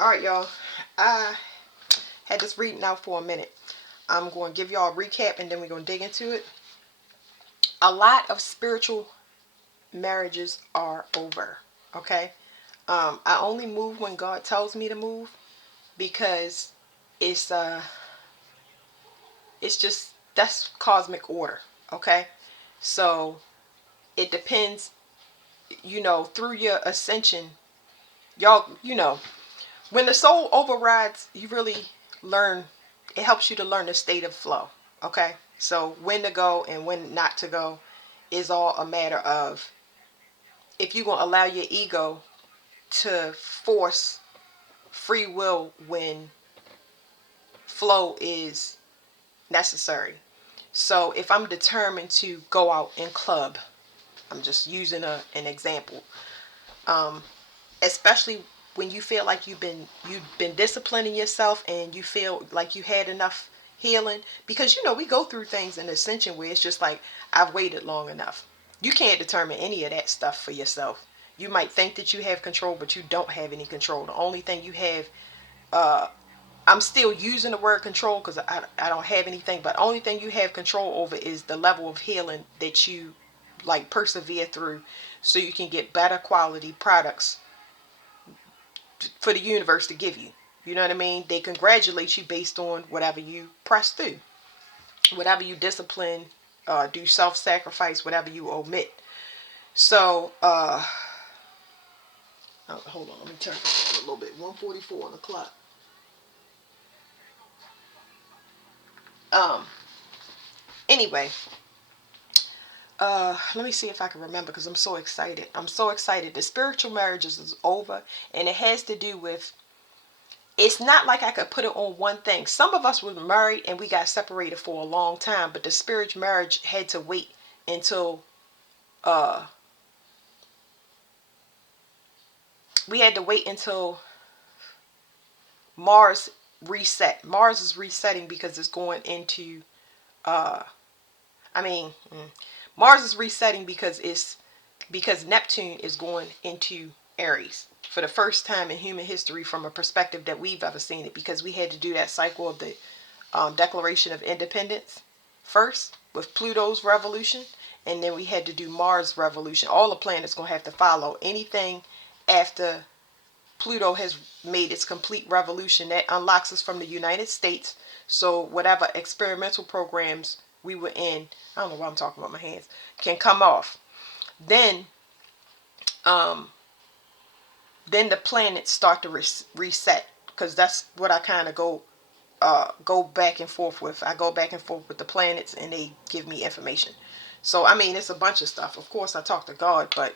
All right, y'all. I had this reading out for a minute. I'm going to give y'all a recap and then we're going to dig into it. A lot of spiritual marriages are over. Okay. I only move when God tells me to move because it's uh it's just that's cosmic order. Okay. So it depends, through your ascension, y'all, when the soul overrides, you really learn. It helps you to learn the state of flow. Okay, so when to go and when not to go is all a matter of if you're gonna allow your ego to force free will when flow is necessary. So if I'm determined to go out and club, I'm just using an example. Um, Especially when you feel like you've been disciplining yourself and you feel like you had enough healing, because we go through things in ascension where it's just like, I've waited long enough. You can't determine any of that stuff for yourself. You might think that you have control, but you don't have any control. The only thing you have, uh I'm still using the word control because I don't have anything, but the only thing you have control over is the level of healing that you like persevere through, so you can get better quality products for the universe to give you. You know what I mean? They congratulate you based on whatever you press through, whatever you discipline, do self-sacrifice, whatever you omit. So, hold on, let me turn this a little bit. 1:44 on the clock. Um. Anyway, let me see if I can remember because I'm so excited. I'm so excited. The spiritual marriages is over, and it has to do with. It's not like I could put it on one thing. Some of us were married and we got separated for a long time, but the spiritual marriage had to wait until uh we had to wait until Mars reset. Mars is resetting because it's going into uh I mean Mars is resetting because Neptune is going into Aries for the first time in human history from a perspective that we've ever seen it, because we had to do that cycle of the Declaration of Independence first with Pluto's revolution, and then we had to do Mars revolution. All the planets gonna have to follow. Anything after Pluto has made its complete revolution, that unlocks us from the United States. So whatever experimental programs we were in, I don't know why I'm talking about my hands, can come off. Then, um, then the planets start to reset, because that's what I kind of go back and forth with. I go back and forth with the planets and they give me information. So I mean, it's a bunch of stuff. Of course, I talk to God, but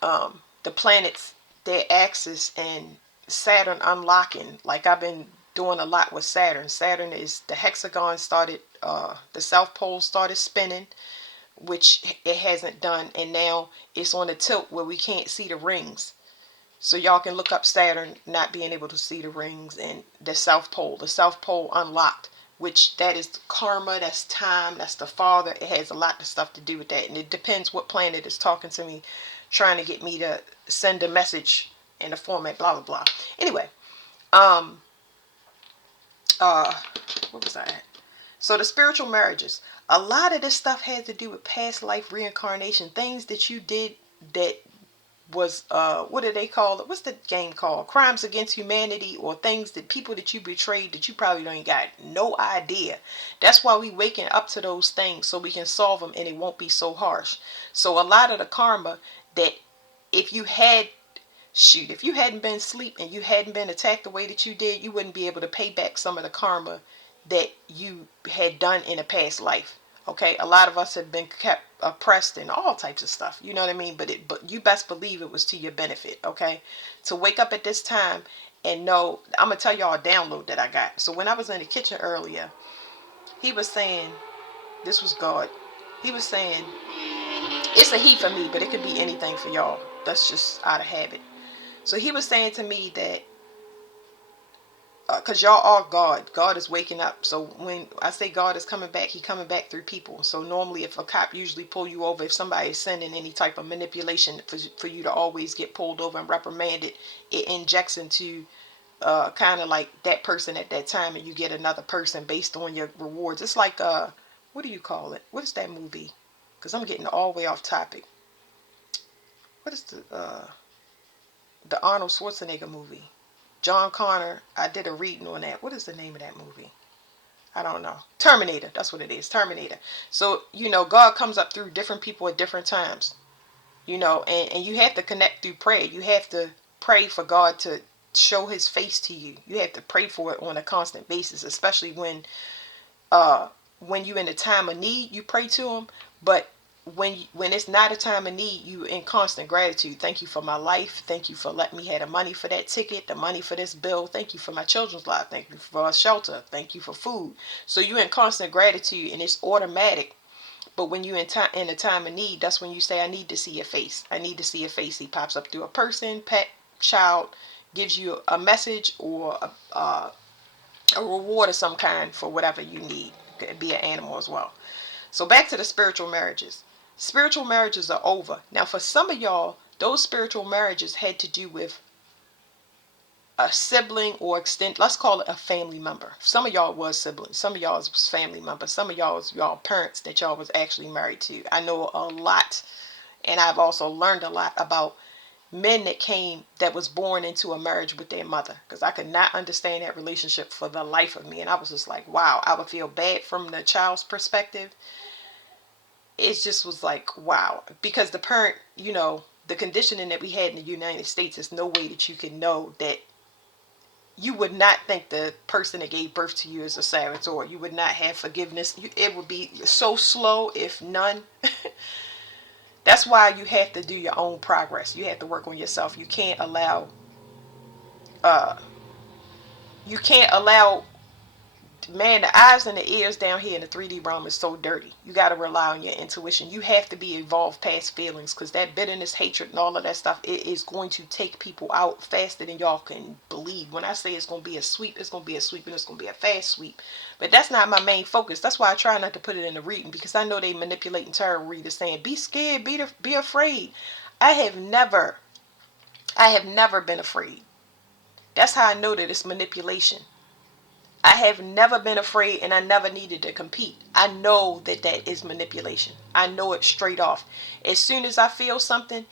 the planets, their axis, and Saturn unlocking. Like I've been doing a lot with Saturn. Saturn is the hexagon started. The South Pole started spinning, which it hasn't done, and now it's on a tilt where we can't see the rings. So y'all can look up Saturn not being able to see the rings, and the South Pole. The South Pole unlocked, which that is karma, that's time, that's the father. It has a lot of stuff to do with that. And it depends what planet is talking to me, trying to get me to send a message in the format, blah blah blah. Anyway, um, uh, what was I at? So the spiritual marriages. A lot of this stuff has to do with past life reincarnation, things that you did that was what do they call it? What's the game called? Crimes against humanity, or things that people that you betrayed that you probably don't got no idea. That's why we waking up to those things so we can solve them and it won't be so harsh. So a lot of the karma that if you had if you hadn't been asleep and you hadn't been attacked the way that you did, you wouldn't be able to pay back some of the karma that you had done in a past life. Okay, a lot of us have been kept oppressed and all types of stuff. You know what I mean? But you best believe it was to your benefit. Okay, to wake up at this time and know. I'm gonna tell y'all a download that I got. So when I was in the kitchen earlier, he was saying, this was God. He was saying, it's a he for me, but it could be anything for y'all. That's just out of habit. So he was saying to me that because y'all are God. God is waking up. So when I say God is coming back, he coming back through people. So normally if a cop usually pull you over, if somebody is sending any type of manipulation for you to always get pulled over and reprimanded, it injects into kind of like that person at that time, and you get another person based on your rewards. It's like what do you call it? What is that movie? Because I'm getting all the way off topic. What is the Arnold Schwarzenegger movie? John Connor. I did a reading on that. What is the name of that movie? I don't know. Terminator. That's what it is. Terminator. So, God comes up through different people at different times. And you have to connect through prayer. You have to pray for God to show his face to you. You have to pray for it on a constant basis, especially when you're in a time of need, you pray to him. But when it's not a time of need, you in constant gratitude. Thank you for my life. Thank you for letting me have the money for that ticket, the money for this bill. Thank you for my children's life. Thank you for shelter. Thank you for food. So you in constant gratitude, and it's automatic. But when you in a time of need, that's when you say, I need to see your face. I need to see your face. He pops up through a person, pet, child, gives you a message or a reward of some kind for whatever you need. It could be an animal as well. So back to the spiritual marriages. Spiritual marriages are over. Now for some of y'all, those spiritual marriages had to do with a sibling or let's call it a family member. Some of y'all was siblings. Some of y'all was family members. Some of y'all was y'all parents that y'all was actually married to. I know a lot, and I've also learned a lot about men that was born into a marriage with their mother, because I could not understand that relationship for the life of me. And I was just like, wow, I would feel bad from the child's perspective. It just was like, wow, because the parent, the conditioning that we had in the United States, is no way that you can know that. You would not think the person that gave birth to you is a saboteur. You would not have forgiveness. It would be so slow, if none. That's why you have to do your own progress. You have to work on yourself. Uh, you can't allow, man, the eyes and the ears down here in the 3D realm is so dirty. You got to rely on your intuition. You have to be evolved past feelings, because that bitterness, hatred, and all of that stuff, it is going to take people out faster than y'all can believe. When I say it's going to be a sweep, it's going to be a sweep, and it's going to be a fast sweep. But that's not my main focus. That's why I try not to put it in the reading, because I know they manipulate and tarot readers saying, be scared, be afraid. I have never been afraid. That's how I know that it's manipulation. I have never been afraid, and I never needed to compete. I know that that is manipulation. I know it straight off. As soon as I feel something,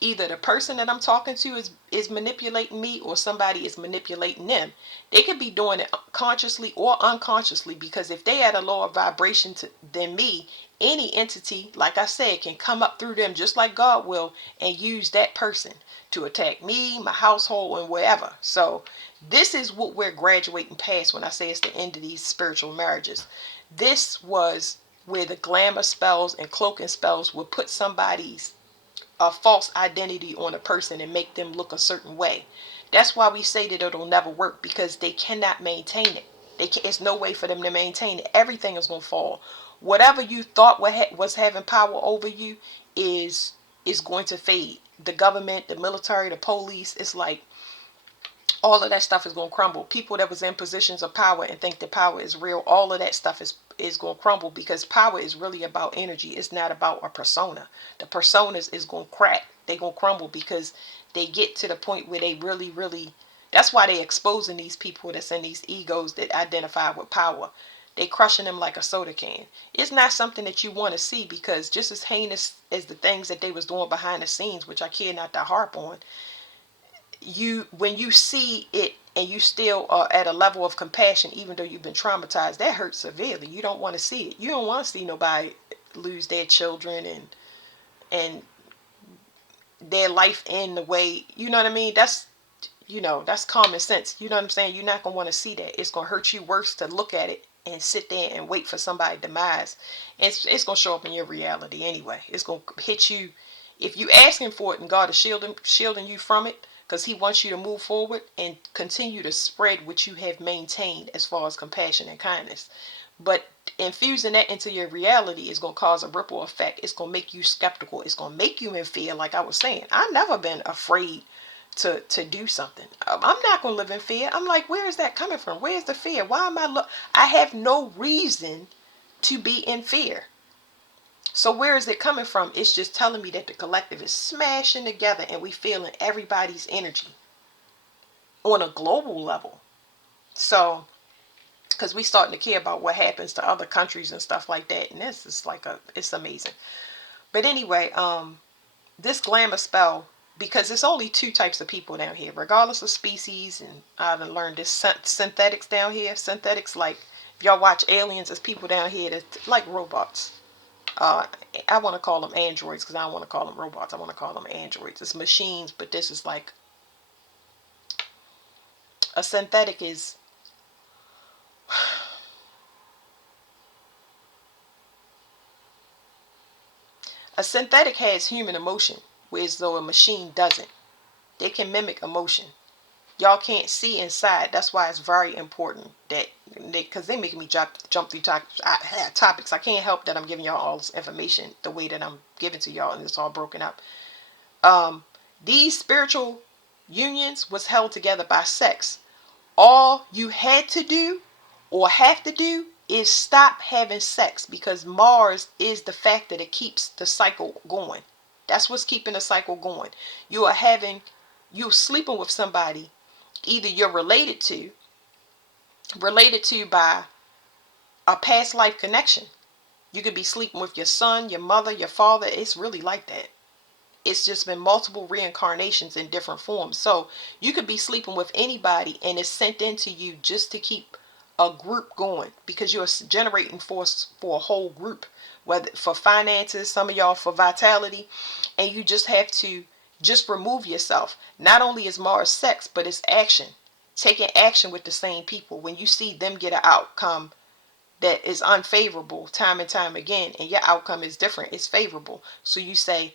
either the person that I'm talking to is manipulating me, or somebody is manipulating them. They could be doing it consciously or unconsciously, because if they at a lower vibration than me, any entity, like I said, can come up through them just like God will, and use that person to attack me, my household, and wherever. So this is what we're graduating past when I say it's the end of these spiritual marriages. This was where the glamour spells and cloaking spells will put somebody's false identity on a person and make them look a certain way. That's why we say that it'll never work, because they cannot maintain it. It's no way for them to maintain it. Everything is going to fall. Whatever you thought was having power over you is going to fade. The government, the military, the police, it's like all of that stuff is going to crumble. People that was in positions of power and think that power is real, all of that stuff is going to crumble, because power is really about energy. It's not about a persona. The personas is going to crack. They're going to crumble, because they get to the point where they really, really, that's why they exposing these people that's in these egos that identify with power. They crushing them like a soda can. It's not something that you want to see, because just as heinous as the things that they was doing behind the scenes, which I care not to harp on, when you see it and you still are at a level of compassion, even though you've been traumatized, that hurts severely. You don't want to see it. You don't want to see nobody lose their children and their life in the way, you know what I mean? That's common sense. You know what I'm saying? You're not going to want to see that. It's going to hurt you worse to look at it and sit there and wait for somebody's demise. It's going to show up in your reality anyway. It's going to hit you. If you asking for it and God is shielding you from it, because he wants you to move forward and continue to spread what you have maintained as far as compassion and kindness. But infusing that into your reality is going to cause a ripple effect. It's going to make you skeptical. It's going to make you in fear. Like I was saying, I've never been afraid to do something. I'm not going to live in fear. I'm like, where is that coming from? Where's the fear? Why am I have no reason to be in fear. So where is it coming from? It's just telling me that the collective is smashing together and we feeling everybody's energy. on a global level. So, because we starting to care about what happens to other countries and stuff like that, and this is like it's amazing. But anyway, this glamour spell, because it's only two types of people down here, regardless of species, and I done learned this synthetics down here. Synthetics, like if y'all watch Aliens, there's people down here that like robots. Uh, I want to call them androids because I don't want to call them robots. I want to call them androids. It's machines, but this is like a synthetic is a synthetic has human emotion, whereas though a machine doesn't. They can mimic emotion. Y'all can't see inside. That's why it's very important that because they making me jump through topics. I can't help that I'm giving y'all all this information the way that I'm giving to y'all, and it's all broken up. Um, these spiritual unions was held together by sex. All you had to do or have to do is stop having sex, because Mars is the factor that keeps the cycle going. That's what's keeping the cycle going. You are having, you're sleeping with somebody either you're related to by a past life connection. You could be sleeping with your son, your mother, your father. It's really like that. It's just been multiple reincarnations in different forms. So you could be sleeping with anybody and it's sent into you just to keep a group going, because you're generating force for a whole group, whether for finances, some of y'all for vitality, and you just have to just remove yourself. Not only is Mars sex, but it's action. Taking action with the same people. When you see them get an outcome that is unfavorable time and time again, and your outcome is different, it's favorable. So you say,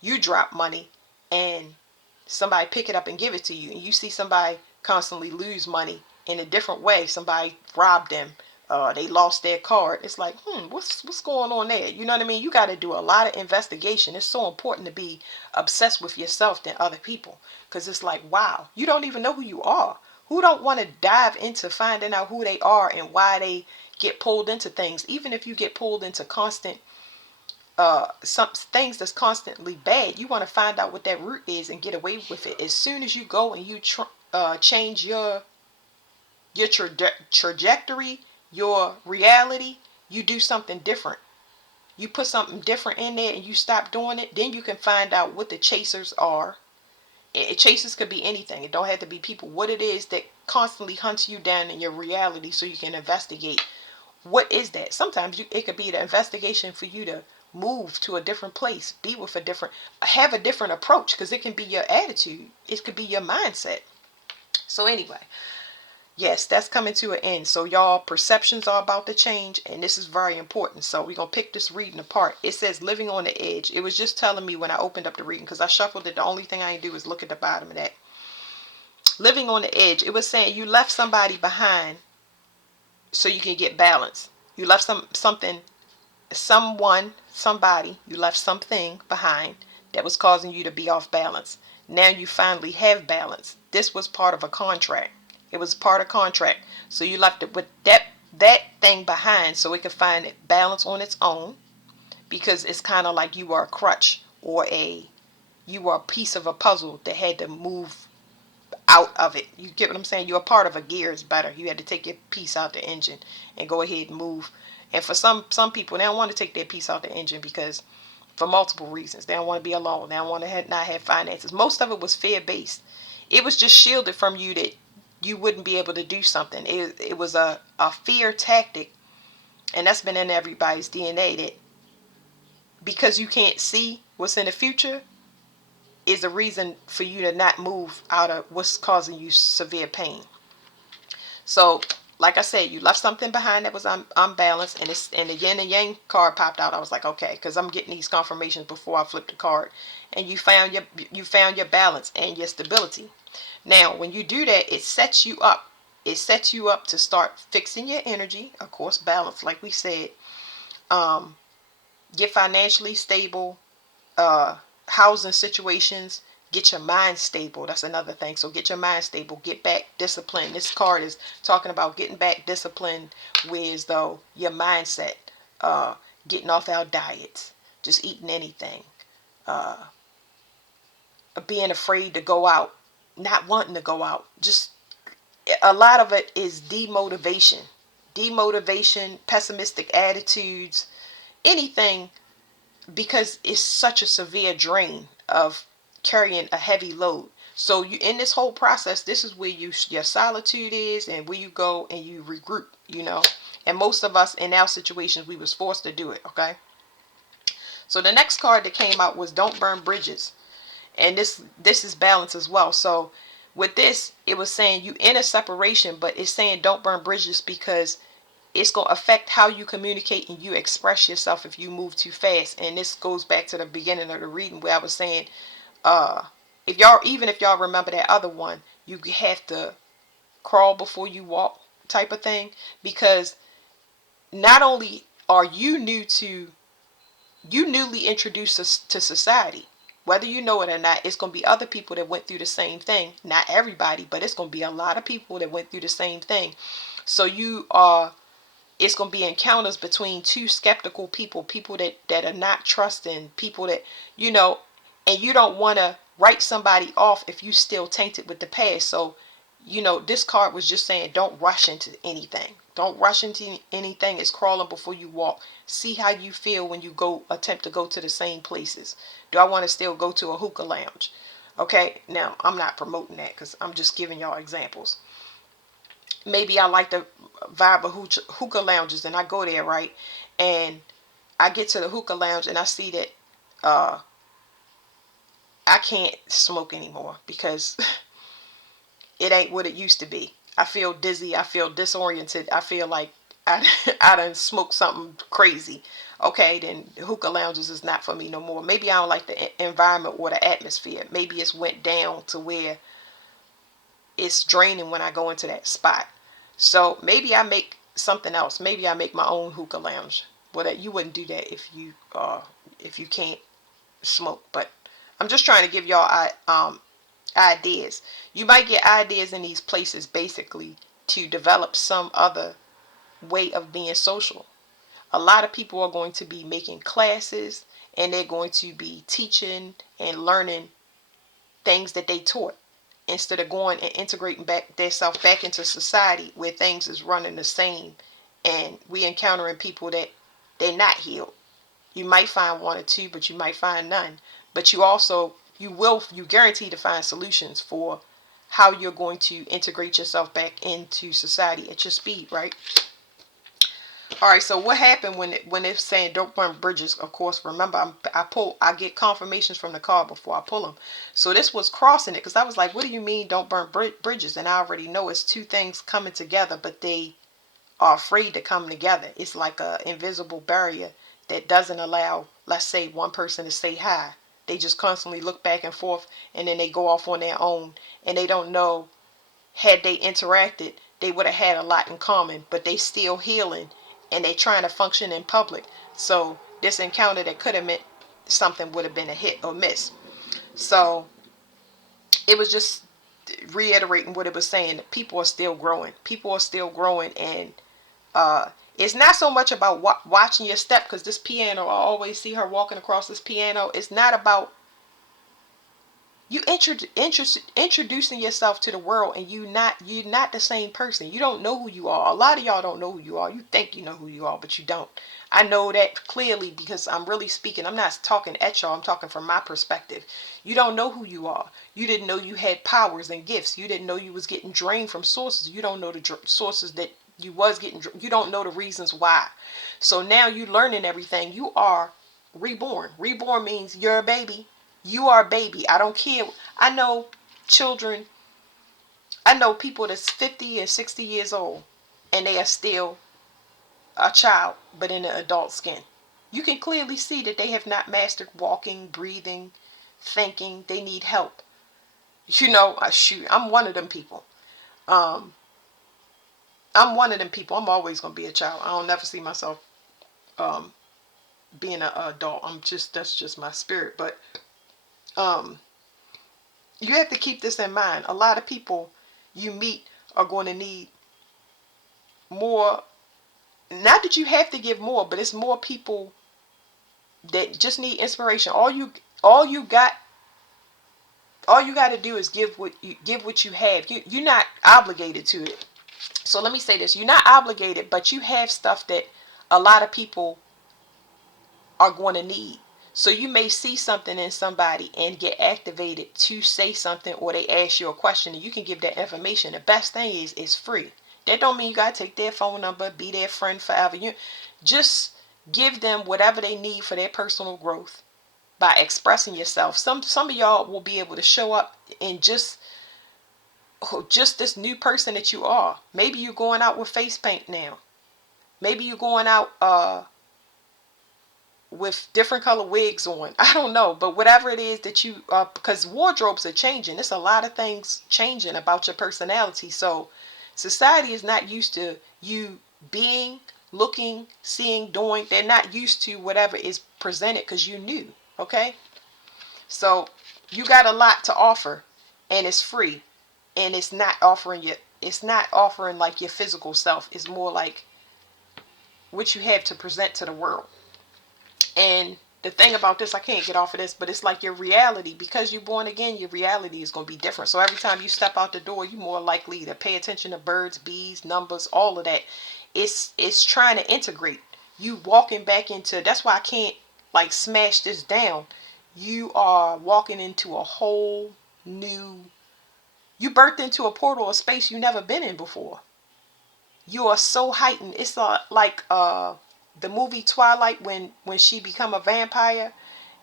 you drop money and somebody pick it up and give it to you, and you see somebody constantly lose money in a different way. Somebody robbed them, they lost their card. It's like, what's going on there? You know what I mean? You got to do a lot of investigation. It's so important to be obsessed with yourself than other people, because it's like, wow, you don't even know who you are. Who don't want to dive into finding out who they are and why they get pulled into things? Even if you get pulled into constant some things that's constantly bad, you want to find out what that root is and get away with it. As soon as you go and you change your trajectory, your reality, you do something different. You put something different in there and you stop doing it, then you can find out what the chasers are. Chasers could be anything. It don't have to be people. What it is that constantly hunts you down in your reality, so you can investigate what is that. Sometimes it could be the investigation for you to move to a different place, be with a different, have a different approach, because it can be your attitude, it could be your mindset. So anyway, yes, that's coming to an end. So y'all, perceptions are about to change, and this is very important. So we're gonna pick this reading apart. It says living on the edge. It was just telling me when I opened up the reading, because I shuffled it, the only thing I do is look at the bottom of that. Living on the edge, it was saying you left somebody behind so you can get balance. You left somebody, you left something behind that was causing you to be off balance. Now you finally have balance. This was part of a contract. It was part of contract. So you left it with that thing behind so it could find balance on its own, because it's kind of like you are a crutch, or you were a piece of a puzzle that had to move out of it. You get what I'm saying? You're a part of a gear is better. You had to take your piece out the engine and go ahead and move. And for some people, they don't want to take their piece out the engine because for multiple reasons. They don't want to be alone. They don't want to not have finances. Most of it was fear based. It was just shielded from you that you wouldn't be able to do something. It was a fear tactic, and that's been in everybody's DNA, that because you can't see what's in the future is a reason for you to not move out of what's causing you severe pain. So, like I said, you left something behind that was unbalanced, and the yin and yang card popped out. I was like, okay, because I'm getting these confirmations before I flip the card, and you found your balance and your stability. Now, when you do that, it sets you up. It sets you up to start fixing your energy, of course, balance, like we said. Um, get financially stable, housing situations, get your mind stable. That's another thing. So get your mind stable, get back disciplined. This card is talking about getting back disciplined with though your mindset, uh, getting off our diets, just eating anything, uh, being afraid to go out, not wanting to go out. Just a lot of it is demotivation, pessimistic attitudes, anything, because it's such a severe drain of carrying a heavy load. So you, in this whole process, this is where your solitude is, and where you go and you regroup, and most of us in our situations, we was forced to do it. Okay, so the next card that came out was don't burn bridges, and this is balance as well. So with this, it was saying you in a separation, but it's saying don't burn bridges, because it's going to affect how you communicate and you express yourself if you move too fast. And this goes back to the beginning of the reading where I was saying, uh if y'all remember that other one, you have to crawl before you walk type of thing, because not only are you newly introduced to society, whether you know it or not. It's going to be other people that went through the same thing. Not everybody, but it's going to be a lot of people that went through the same thing. So it's going to be encounters between two skeptical people that are not trusting, people that, and you don't want to write somebody off if you still tainted with the past. So, this card was just saying don't rush into anything. Don't rush into anything. It's crawling before you walk. See how you feel when you attempt to go to the same places. Do I want to still go to a hookah lounge? Okay, now I'm not promoting that, because I'm just giving y'all examples. Maybe I like the vibe of hookah lounges, and I go there, right? And I get to the hookah lounge and I see that uh, I can't smoke anymore, because it ain't what it used to be. I feel dizzy. I feel disoriented. I feel like I done smoked something crazy. Okay, then hookah lounges is not for me no more. Maybe I don't like the environment or the atmosphere. Maybe it's went down to where it's draining when I go into that spot. So maybe I make something else. Maybe I make my own hookah lounge. Well, that you wouldn't do that if you can't smoke. But I'm just trying to give y'all ideas. You might get ideas in these places basically to develop some other way of being social. A lot of people are going to be making classes, and they're going to be teaching and learning things that they taught, instead of going and integrating back themselves back into society where things is running the same, and we encountering people that they're not healed. You might find one or two, but you might find none. But you guarantee to find solutions for how you're going to integrate yourself back into society at your speed, right? All right, so what happened when it's saying don't burn bridges? Of course, remember, I get confirmations from the card before I pull them. So this was crossing it, because I was like, what do you mean don't burn bridges? And I already know it's two things coming together, but they are afraid to come together. It's like a invisible barrier that doesn't allow, let's say, one person to say hi. They just constantly look back and forth, and then they go off on their own, and they don't know, had they interacted, they would have had a lot in common, but they still healing, and they trying to function in public. So this encounter that could have meant something would have been a hit or miss. So it was just reiterating what it was saying. People are still growing. People are still growing, and it's not so much about watching your step, because this piano, I always see her walking across this piano. It's not about you introducing yourself to the world, and you're not the same person. You don't know who you are. A lot of y'all don't know who you are. You think you know who you are, but you don't. I know that clearly, because I'm really speaking. I'm not talking at y'all. I'm talking from my perspective. You don't know who you are. You didn't know you had powers and gifts. You didn't know you was getting drained from sources. You don't know the sources that you was getting. You don't know the reasons why. So now you learning everything. You are reborn. Reborn means you're a baby. You are a baby. I don't care. I know children. I know people that's 50 and 60 years old, and they are still a child, but in an adult skin. You can clearly see that they have not mastered walking, breathing, thinking. They need help. Shoot, I'm one of them people. Um, I'm one of them people. I'm always gonna be a child. I don't never see myself um, being an adult. That's just my spirit. But um, you have to keep this in mind. A lot of people you meet are going to need more. Not that you have to give more, but it's more people that just need inspiration. All you got all you got to do is give what you have. You're not obligated to it. So let me say this: you're not obligated, but you have stuff that a lot of people are going to need. So you may see something in somebody and get activated to say something, or they ask you a question and you can give that information. The best thing is it's free. That don't mean you gotta take their phone number, be their friend forever. You just give them whatever they need for their personal growth by expressing yourself. Some of y'all will be able to show up in just this new person that you are. Maybe you're going out with face paint now. Maybe you're going out with different color wigs on. I don't know, but whatever it is that you because wardrobes are changing. There's a lot of things changing about your personality. So society is not used to you being, looking, seeing, doing. They're not used to whatever is presented because you new. Okay, so you got a lot to offer, and it's free, and it's not offering you. It's not offering like your physical self. It's more like what you have to present to the world. And the thing about this, I can't get off of this, but it's like your reality, because you're born again, your reality is going to be different. So every time you step out the door, you're more likely to pay attention to birds, bees, numbers, all of that. It's trying to integrate you walking back into. That's why I can't like smash this down. You are walking into a whole new. You birthed into a portal of space you never been in before. You are so heightened. It's like the movie Twilight when she become a vampire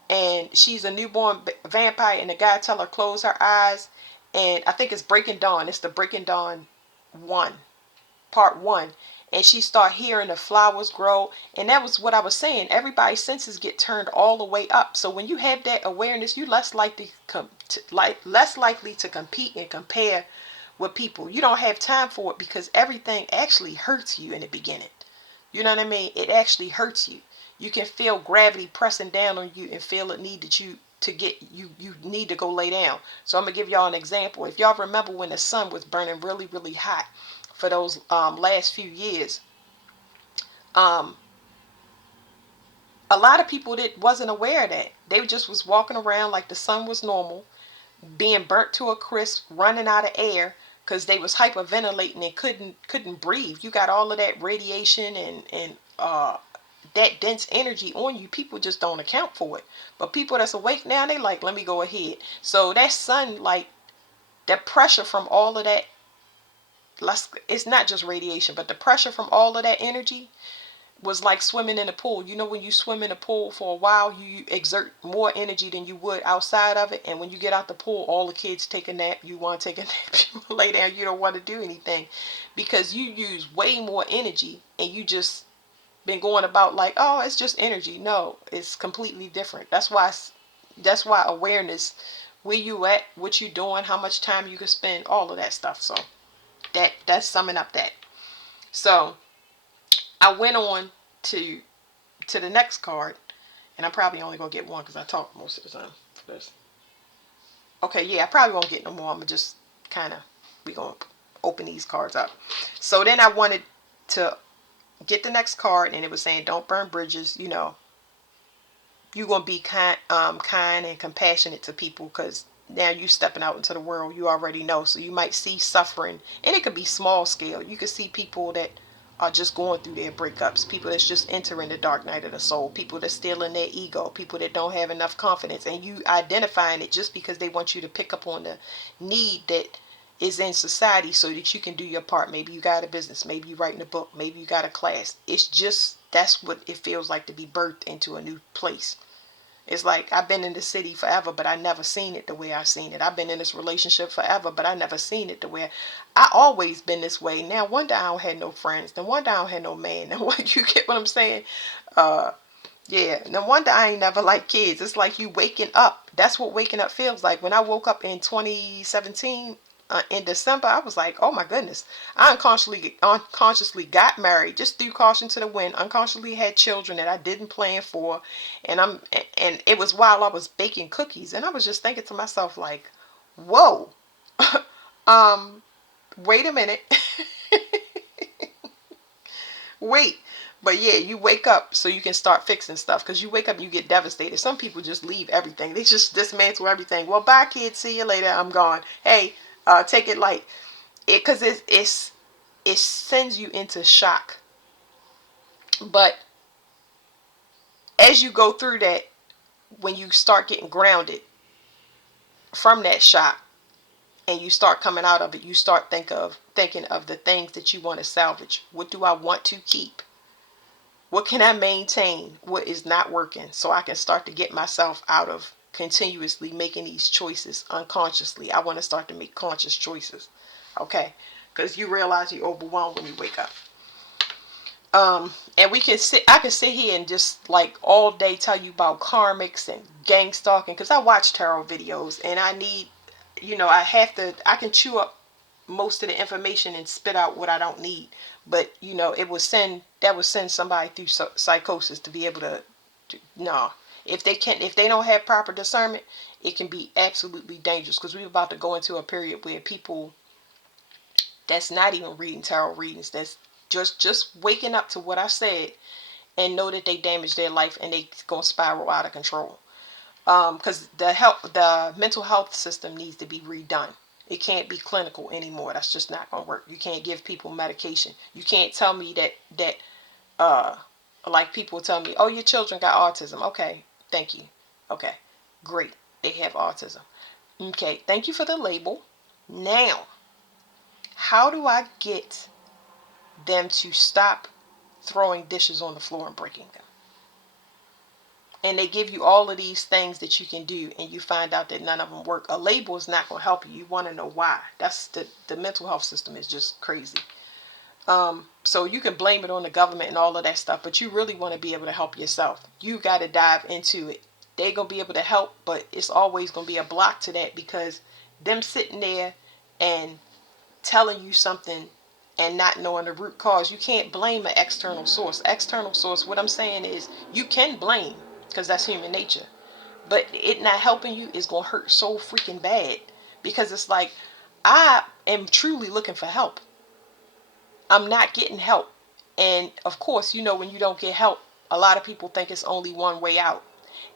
and she's a newborn vampire and the guy tell her close her eyes, and I think it's Breaking Dawn. It's the Breaking Dawn one, part one, and she start hearing the flowers grow, and that was what I was saying. Everybody's senses get turned all the way up. So when you have that awareness, you less likely to compete and compare with people. You don't have time for it because everything actually hurts you in the beginning. You know what I mean? It actually hurts you. You can feel gravity pressing down on you and feel it needed you to get you need to go lay down. So I'm gonna give y'all an example. If y'all remember when the sun was burning really, really hot for those last few years, um, a lot of people that wasn't aware of that. They just was walking around like the sun was normal, being burnt to a crisp, running out of air because they was hyperventilating and couldn't breathe. You got all of that radiation and that dense energy on you. People just don't account for it. But people that's awake now, they like, let me go ahead. So that sunlight, that pressure from all of that, it's not just radiation, but the pressure from all of that energy was like swimming in a pool. You know, when you swim in a pool for a while, you exert more energy than you would outside of it. And when you get out the pool, all the kids take a nap. You want to take a nap, you lay down, you don't want to do anything because you use way more energy and you just been going about like, oh, it's just energy. No, it's completely different. That's why awareness, where you at, what you doing, how much time you can spend, all of that stuff. So that's summing up that. So I went on to the next card, and I'm probably only gonna get one because I talk most of the time for this. Okay, yeah, I probably won't get no more. I'm gonna just kind of we gonna open these cards up. So then I wanted to get the next card, and it was saying don't burn bridges. You know, you're gonna be kind and compassionate to people because now you stepping out into the world. You already know, so you might see suffering, and it could be small scale. You could see people that are just going through their breakups, people that's just entering the dark night of the soul, people that's still in their ego, people that don't have enough confidence, and you identifying it just because they want you to pick up on the need that is in society so that you can do your part. Maybe you got a business, maybe you writing a book, maybe you got a class. It's just that's what it feels like to be birthed into a new place. It's like I've been in the city forever, but I never seen it the way I seen it. I've been in this relationship forever, but I never seen it the way I always been this way. Now one day I don't have no friends. Then one day I don't have no man. Then what you get what I'm saying? Uh yeah. No wonder I ain't never like kids. It's like you waking up. That's what waking up feels like. When I woke up in 2017 in December, I was like, oh my goodness. I unconsciously got married. Just threw caution to the wind. Unconsciously had children that I didn't plan for, and it was while I was baking cookies, and I was just thinking to myself like, whoa, um, wait a minute. wait. But yeah, you wake up so you can start fixing stuff, because you wake up and you get devastated. Some people just leave everything. They just dismantle everything. Well, bye kids, see you later, I'm gone. Hey, take it light. Because it sends you into shock. But as you go through that, when you start getting grounded from that shock and you start coming out of it, you start thinking of the things that you want to salvage. What do I want to keep? What can I maintain? What is not working, so I can start to get myself out of continuously making these choices unconsciously. I want to start to make conscious choices. Okay? Because you realize you're overwhelmed when you wake up. And I can sit here and just like all day tell you about karmics and gang stalking, because I watch tarot videos and I need, I can chew up most of the information and spit out what I don't need. But that would send somebody through psychosis to be able to, no. If they don't have proper discernment, it can be absolutely dangerous, because we're about to go into a period where people that's not even reading tarot readings, that's just waking up to what I said, and know that they damaged their life and they gonna spiral out of control. Because the mental health system needs to be redone. It can't be clinical anymore. That's just not gonna work. You can't give people medication. You can't tell me that uh like people tell me, oh, your children got autism. Okay, thank you. Okay, great. They have autism. Okay, thank you for the label. Now, how do I get them to stop throwing dishes on the floor and breaking them? And they give you all of these things that you can do, and you find out that none of them work. A label is not going to help you. You want to know why. That's the mental health system is just crazy. So you can blame it on the government and all of that stuff, but you really want to be able to help yourself. You got to dive into it. They're going to be able to help, but it's always going to be a block to that, because them sitting there and telling you something and not knowing the root cause. You can't blame an external source. External source, what I'm saying is, you can blame, because that's human nature. But it not helping you is going to hurt so freaking bad, because it's like, I am truly looking for help. I'm not getting help. And of course, when you don't get help, a lot of people think it's only one way out.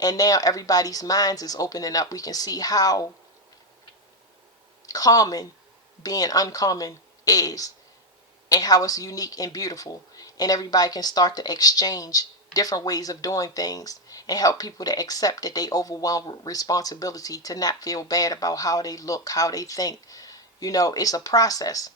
And now everybody's minds is opening up. We can see how common being uncommon is, and how it's unique and beautiful, and everybody can start to exchange different ways of doing things and help people to accept that they overwhelmed with responsibility, to not feel bad about how they look, how they think. It's a process.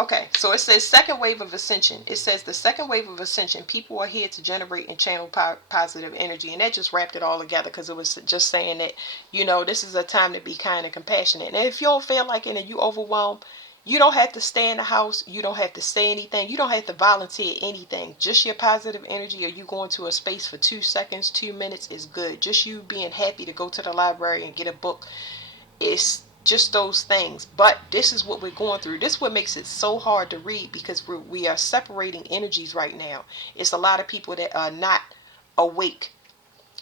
Okay, so it says second wave of ascension. It says the second wave of ascension, people are here to generate and channel positive energy. And that just wrapped it all together, because it was just saying that, this is a time to be kind and compassionate. And if you don't feel like it and you overwhelmed, you don't have to stay in the house. You don't have to say anything. You don't have to volunteer anything. Just your positive energy, or you going to a space for 2 seconds, 2 minutes is good. Just you being happy to go to the library and get a book. It's just those things. But this is what we're going through. This is what makes it so hard to read, because we are separating energies right now. It's a lot of people that are not awake,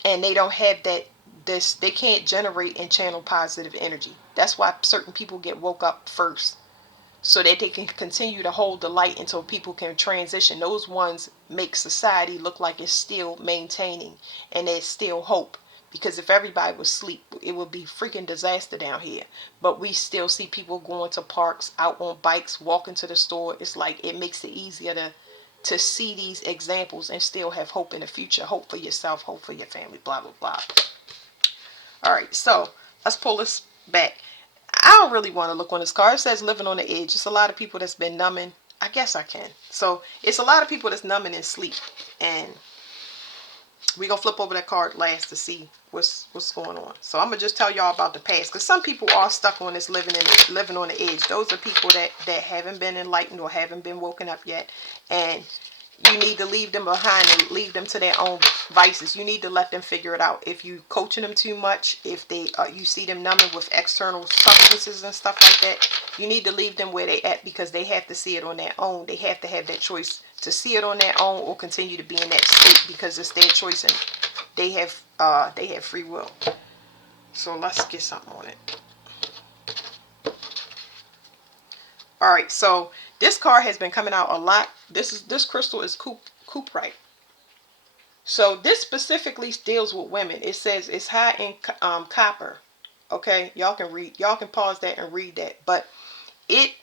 and they don't have they can't generate and channel positive energy. That's why certain people get woke up first, so that they can continue to hold the light until people can transition. Those ones make society look like it's still maintaining and there's still hope. Because if everybody was asleep, it would be freaking disaster down here. But we still see people going to parks, out on bikes, walking to the store. It's like it makes it easier to see these examples and still have hope in the future. Hope for yourself, hope for your family, blah, blah, blah. All right, so let's pull this back. I don't really want to look on this card. It says living on the edge. It's a lot of people that's been numbing. I guess I can. So it's a lot of people that's numbing in sleep. And we're going to flip over that card last to see what's going on. So I'm going to just tell y'all about the past. Because some people are stuck on this living on the edge. Those are people that haven't been enlightened or haven't been woken up yet. And you need to leave them behind and leave them to their own vices. You need to let them figure it out. If you coaching them too much, if they you see them numbing with external substances and stuff like that, you need to leave them where they at, because they have to see it on their own. They have to have that choice to see it on their own or continue to be in that state, because it's their choice and they have free will. So let's get something on it. All right, so This card has been coming out a lot. This crystal is cuprite. So this specifically deals with women. It says it's high in copper. Okay, y'all can pause that and read that. But it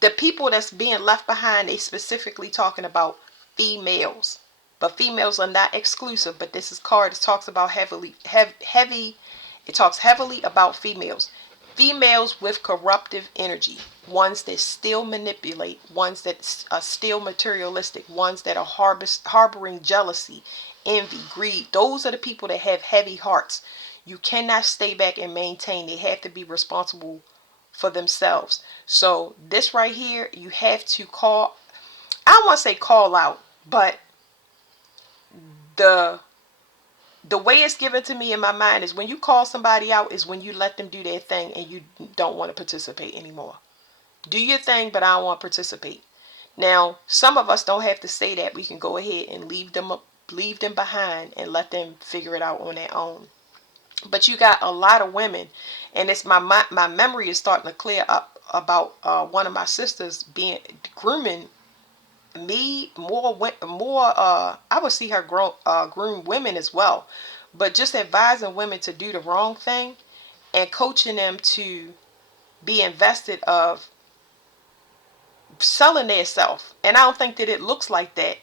the people that's being left behind, they specifically talking about females. But females are not exclusive. But this is card that talks about heavy. It talks heavily about females. Females with corruptive energy, ones that still manipulate, ones that are still materialistic, ones that are harboring jealousy, envy, greed. Those are the people that have heavy hearts. You cannot stay back and maintain. They have to be responsible for themselves. So this right here, you have to call, I don't want to say call out, but the the way it's given to me in my mind is when you call somebody out is when you let them do their thing and you don't want to participate anymore. Do your thing, but I don't want to participate. Now, some of us don't have to say that. We can go ahead and leave them behind and let them figure it out on their own. But you got a lot of women, and it's my memory is starting to clear up about one of my sisters being grooming me more. I would see her groom women as well, but just advising women to do the wrong thing and coaching them to be invested of selling their self. And I don't think that it looks like that.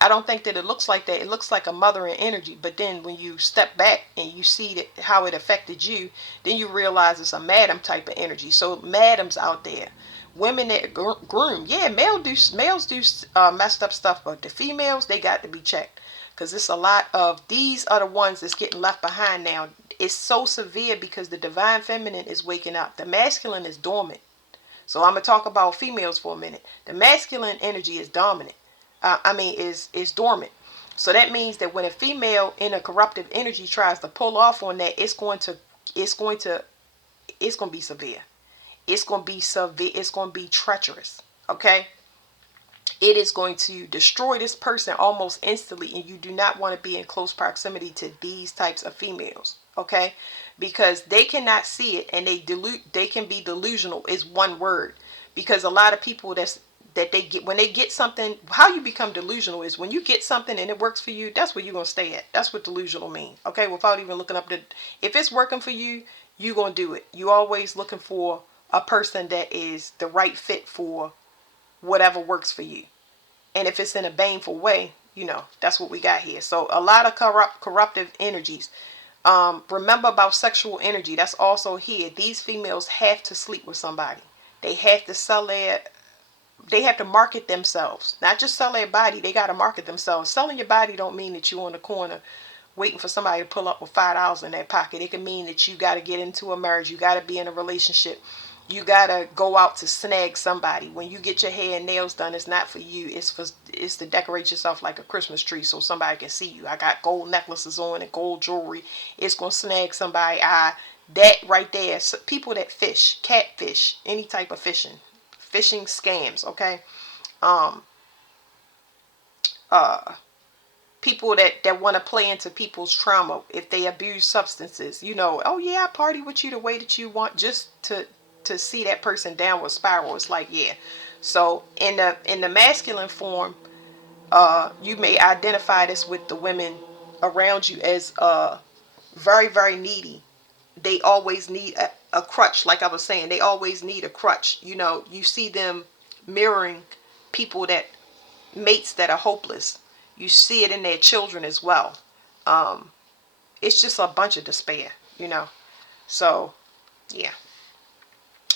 I don't think that it looks like that. It looks like a mothering energy. But then when you step back and you see that how it affected you, then you realize it's a madam type of energy. So madams out there, women that groom, yeah, males do messed up stuff, but the females, they got to be checked, because it's a lot of these are the ones that's getting left behind now. It's so severe because the divine feminine is waking up. The masculine is dormant. So I'm gonna talk about females for a minute. The masculine energy is dominant. Is dormant. So that means that when a female in a corruptive energy tries to pull off on that, it's going to be severe. It's going to be severe. It's going to be treacherous. Okay? It is going to destroy this person almost instantly, and you do not want to be in close proximity to these types of females. Okay? Because they cannot see it, and they can be delusional is one word. Because a lot of people that they get, when they get something, how you become delusional is when you get something and it works for you, that's where you're going to stay at. That's what delusional means. Okay? Without even looking up if it's working for you, you're going to do it. You always looking for a person that is the right fit for whatever works for you. And if it's in a baneful way, that's what we got here. So a lot of corruptive energies. Remember about sexual energy. That's also here. These females have to sleep with somebody. They have to they have to market themselves. Not just sell their body, they got to market themselves. Selling your body don't mean that you're on the corner waiting for somebody to pull up with $5 in their pocket. It can mean that you got to get into a marriage. You got to be in a relationship. You got to go out to snag somebody. When you get your hair and nails done, it's not for you. It's to decorate yourself like a Christmas tree so somebody can see you. I got gold necklaces on and gold jewelry. It's going to snag somebody. That right there. So people that fish, catfish, any type of fishing scams. Okay. Um, uh, People that want to play into people's trauma if they abuse substances. Oh yeah, I party with you the way that you want, just to see that person downward spiral. It's like, yeah. So in the masculine form, you may identify this with the women around you as very, very needy. They always need a crutch. Like I was saying, they always need a crutch. You see them mirroring people mates that are hopeless. You see it in their children as well. It's just a bunch of despair. So, yeah.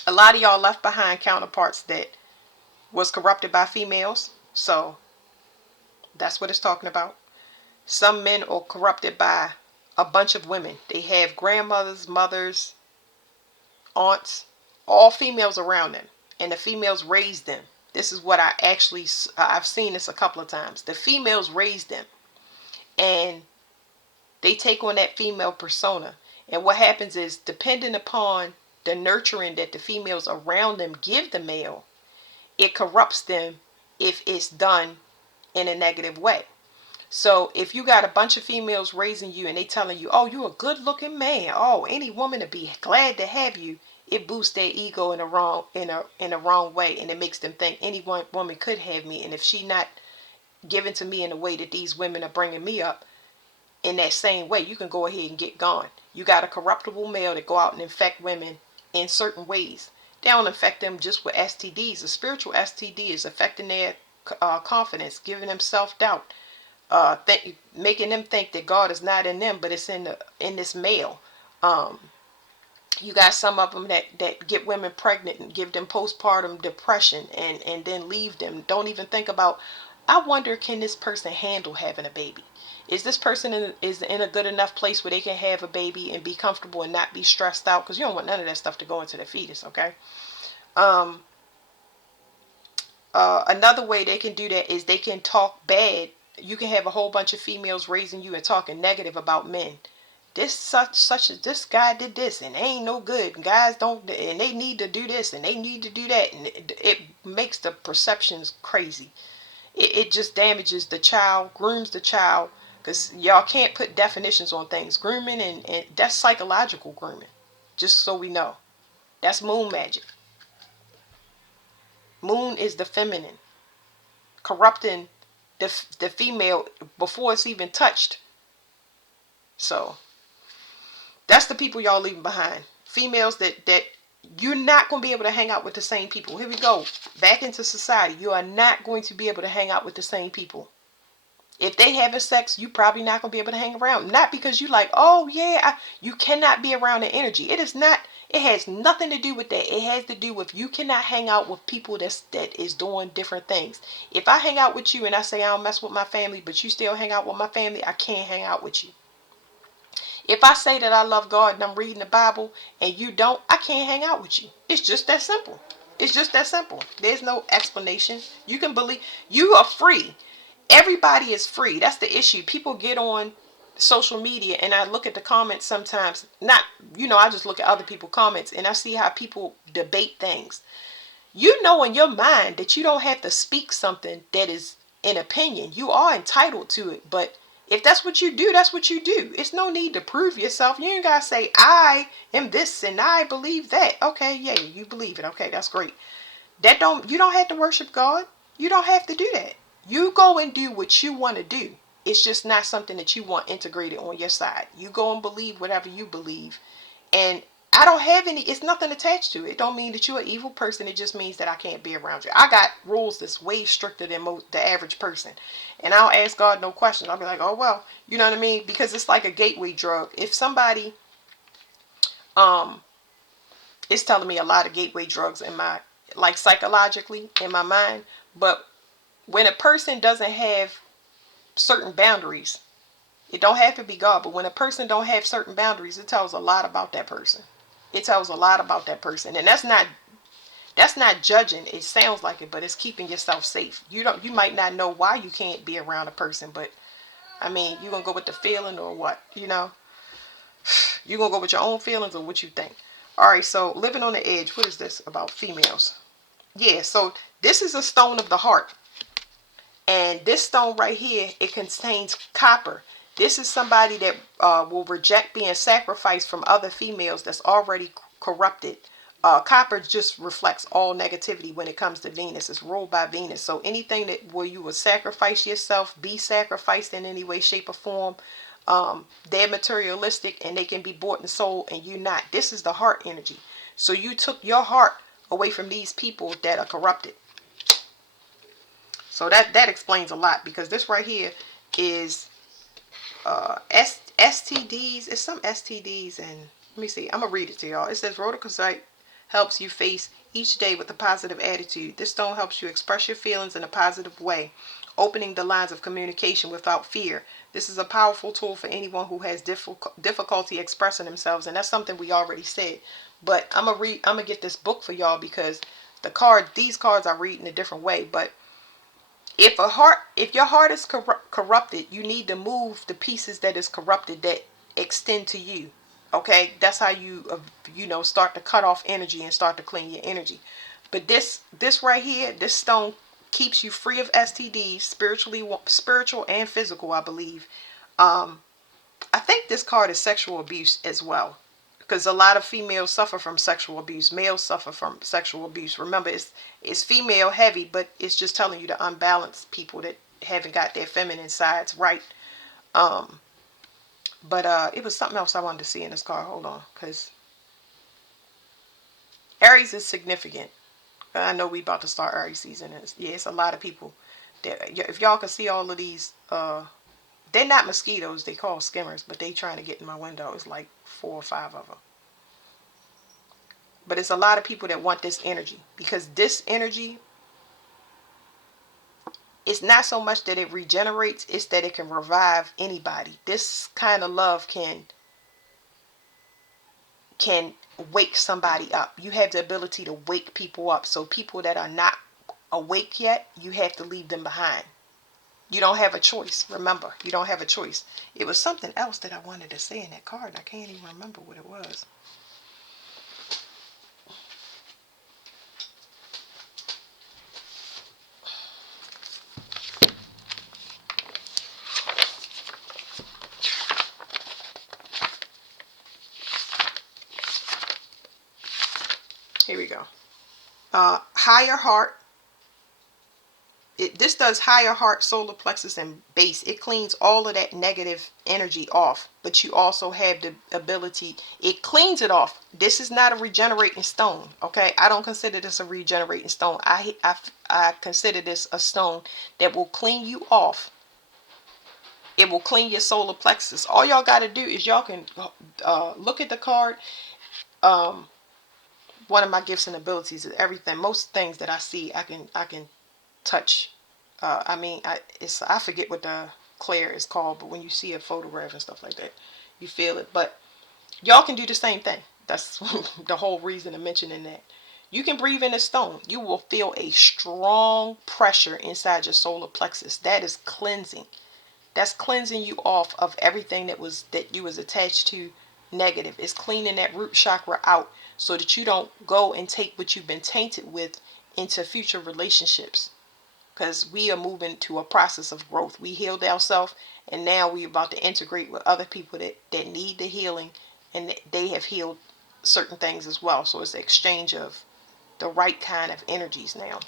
A lot of y'all left behind counterparts that was corrupted by females. So, that's what it's talking about. Some men are corrupted by a bunch of women. They have grandmothers, mothers, aunts, all females around them. And the females raised them. This is what I've seen this a couple of times. The females raised them. And they take on that female persona. And what happens is, depending upon the nurturing that the females around them give the male, it corrupts them if it's done in a negative way. So if you got a bunch of females raising you and they telling you, oh, you're a good looking man, oh, any woman would be glad to have you. it boosts their ego in a wrong way, and it makes them think any one woman could have me, and if she not given to me in the way that these women are bringing me up in that same way, you can go ahead and get gone. You got a corruptible male that go out and infect women in certain ways. They don't infect them just with STDs. A spiritual STD is affecting their confidence, giving them self-doubt, making them think that God is not in them, but it's in this male. Um, you got some of them that get women pregnant and give them postpartum depression, and then leave them. Don't even think about, I wonder, can this person handle having a baby? Is this person in a good enough place where they can have a baby and be comfortable and not be stressed out? Because you don't want none of that stuff to go into their fetus, okay? Um, Another way they can do that is they can talk bad. You can have a whole bunch of females raising you and talking negative about men. This guy did this and they ain't no good. And guys don't, and they need to do this and they need to do that, and it makes the perceptions crazy. It just damages the child, grooms the child, because y'all can't put definitions on things. Grooming, and that's psychological grooming. Just so we know, that's moon magic. Moon is the feminine, corrupting the female before it's even touched. So that's the people y'all leaving behind. Females that you're not going to be able to hang out with the same people. Here we go. Back into society. You are not going to be able to hang out with the same people. If they having sex, you probably not going to be able to hang around. Not because you like, oh yeah, you cannot be around the energy. It is not, it has nothing to do with that. It has to do with you cannot hang out with people that is doing different things. If I hang out with you and I say I don't mess with my family, but you still hang out with my family, I can't hang out with you. If I say that I love God and I'm reading the Bible and you don't, I can't hang out with you. It's just that simple. It's just that simple. There's no explanation. You can believe, you are free. Everybody is free. That's the issue. People get on social media and I look at the comments sometimes. Not, I just look at other people's comments and I see how people debate things. You know in your mind that you don't have to speak something that is an opinion. You are entitled to it, but if that's what you do, that's what you do. It's no need to prove yourself. You ain't gotta say I am this and I believe that. Okay, yeah, you believe it. Okay, that's great. You don't have to worship God. You don't have to do that. You go and do what you want to do. It's just not something that you want integrated on your side. You go and believe whatever you believe. And I don't have any, it's nothing attached to it. It don't mean that you're an evil person. It just means that I can't be around you. I got rules that's way stricter than the average person. And I'll ask God no questions. I'll be like, oh, well, you know what I mean? Because it's like a gateway drug. If somebody um is telling me a lot of gateway drugs in my, like psychologically in my mind, but when a person doesn't have certain boundaries, it don't have to be God, but when a person don't have certain boundaries, it tells a lot about that person. It tells a lot about that person. And that's not judging. It sounds like it, but it's keeping yourself safe. You might not know why you can't be around a person, but I mean, you gonna go with the feeling or what? You gonna go with your own feelings or what you think. All right, so living on the edge. What is this about females? Yeah, so this is a stone of the heart. And this stone right here, it contains copper. This is somebody that will reject being sacrificed from other females that's already corrupted. Copper just reflects all negativity when it comes to Venus. It's ruled by Venus. So anything that where you will sacrifice yourself, be sacrificed in any way, shape, or form, they're materialistic and they can be bought and sold, and you not. This is the heart energy. So you took your heart away from these people that are corrupted. So that explains a lot, because this right here is STDs. It's some STDs, and let me see. I'm gonna read it to y'all. It says rhodochrosite helps you face each day with a positive attitude. This stone helps you express your feelings in a positive way, opening the lines of communication without fear. This is a powerful tool for anyone who has difficulty expressing themselves, and that's something we already said. But I'm gonna get this book for y'all, because these cards I read in a different way, but if your heart is corrupted, you need to move the pieces that is corrupted that extend to you. Okay, that's how you start to cut off energy and start to clean your energy. But this right here, this stone keeps you free of STDs, spiritual and physical, I believe. I think this card is sexual abuse as well, because a lot of females suffer from sexual abuse. Males suffer from sexual abuse. Remember, it's female heavy, but it's just telling you the unbalanced people that haven't got their feminine sides right. Um, but it was something else I wanted to see in this card. Hold on, because Aries is significant. I know we about to start Aries season. And yeah, it's a lot of people that, if y'all can see all of these, they're not mosquitoes. They call skimmers, but they trying to get in my window. It's like 4 or 5 of them. But it's a lot of people that want this energy, because this energy, it's not so much that it regenerates, it's that it can revive anybody. This kind of love can wake somebody up. You have the ability to wake people up. So people that are not awake yet, you have to leave them behind. You don't have a choice. Remember, you don't have a choice. It was something else that I wanted to say in that card, and I can't even remember what it was. Here we go. Higher heart. This does higher heart, solar plexus, and base. It cleans all of that negative energy off. But you also have the ability, it cleans it off. This is not a regenerating stone, okay? I don't consider this a regenerating stone. I consider this a stone that will clean you off. It will clean your solar plexus. All y'all got to do is y'all can look at the card. One of my gifts and abilities is everything. Most things that I see, I can touch. I forget what the clair is called, but when you see a photograph and stuff like that, you feel it. But y'all can do the same thing. That's the whole reason of mentioning that. You can breathe in a stone. You will feel a strong pressure inside your solar plexus. That is cleansing. That's cleansing you off of everything that you was attached to negative. It's cleaning that root chakra out so that you don't go and take what you've been tainted with into future relationships. Because we are moving to a process of growth. We healed ourselves, and now we're about to integrate with other people that need the healing, and they have healed certain things as well. So it's an exchange of the right kind of energies now.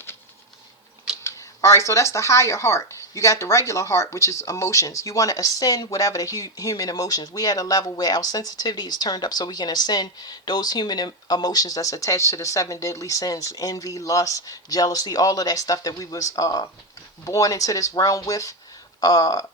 All right, so that's the higher heart. You got the regular heart, which is emotions. You want to ascend whatever the human emotions. We at a level where our sensitivity is turned up so we can ascend those human emotions that's attached to the 7 deadly sins: envy, lust, jealousy, all of that stuff that we was born into this realm with. That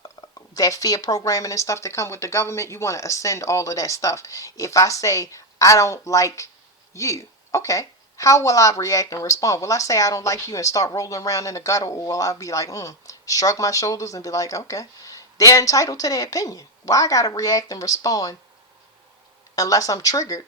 fear programming and stuff that come with the government. You want to ascend all of that stuff. If I say I don't like you, okay, how will I react and respond? Will I say I don't like you and start rolling around in the gutter, or will I be like, shrug my shoulders and be like, okay? They're entitled to their opinion. Why I gotta react and respond unless I'm triggered?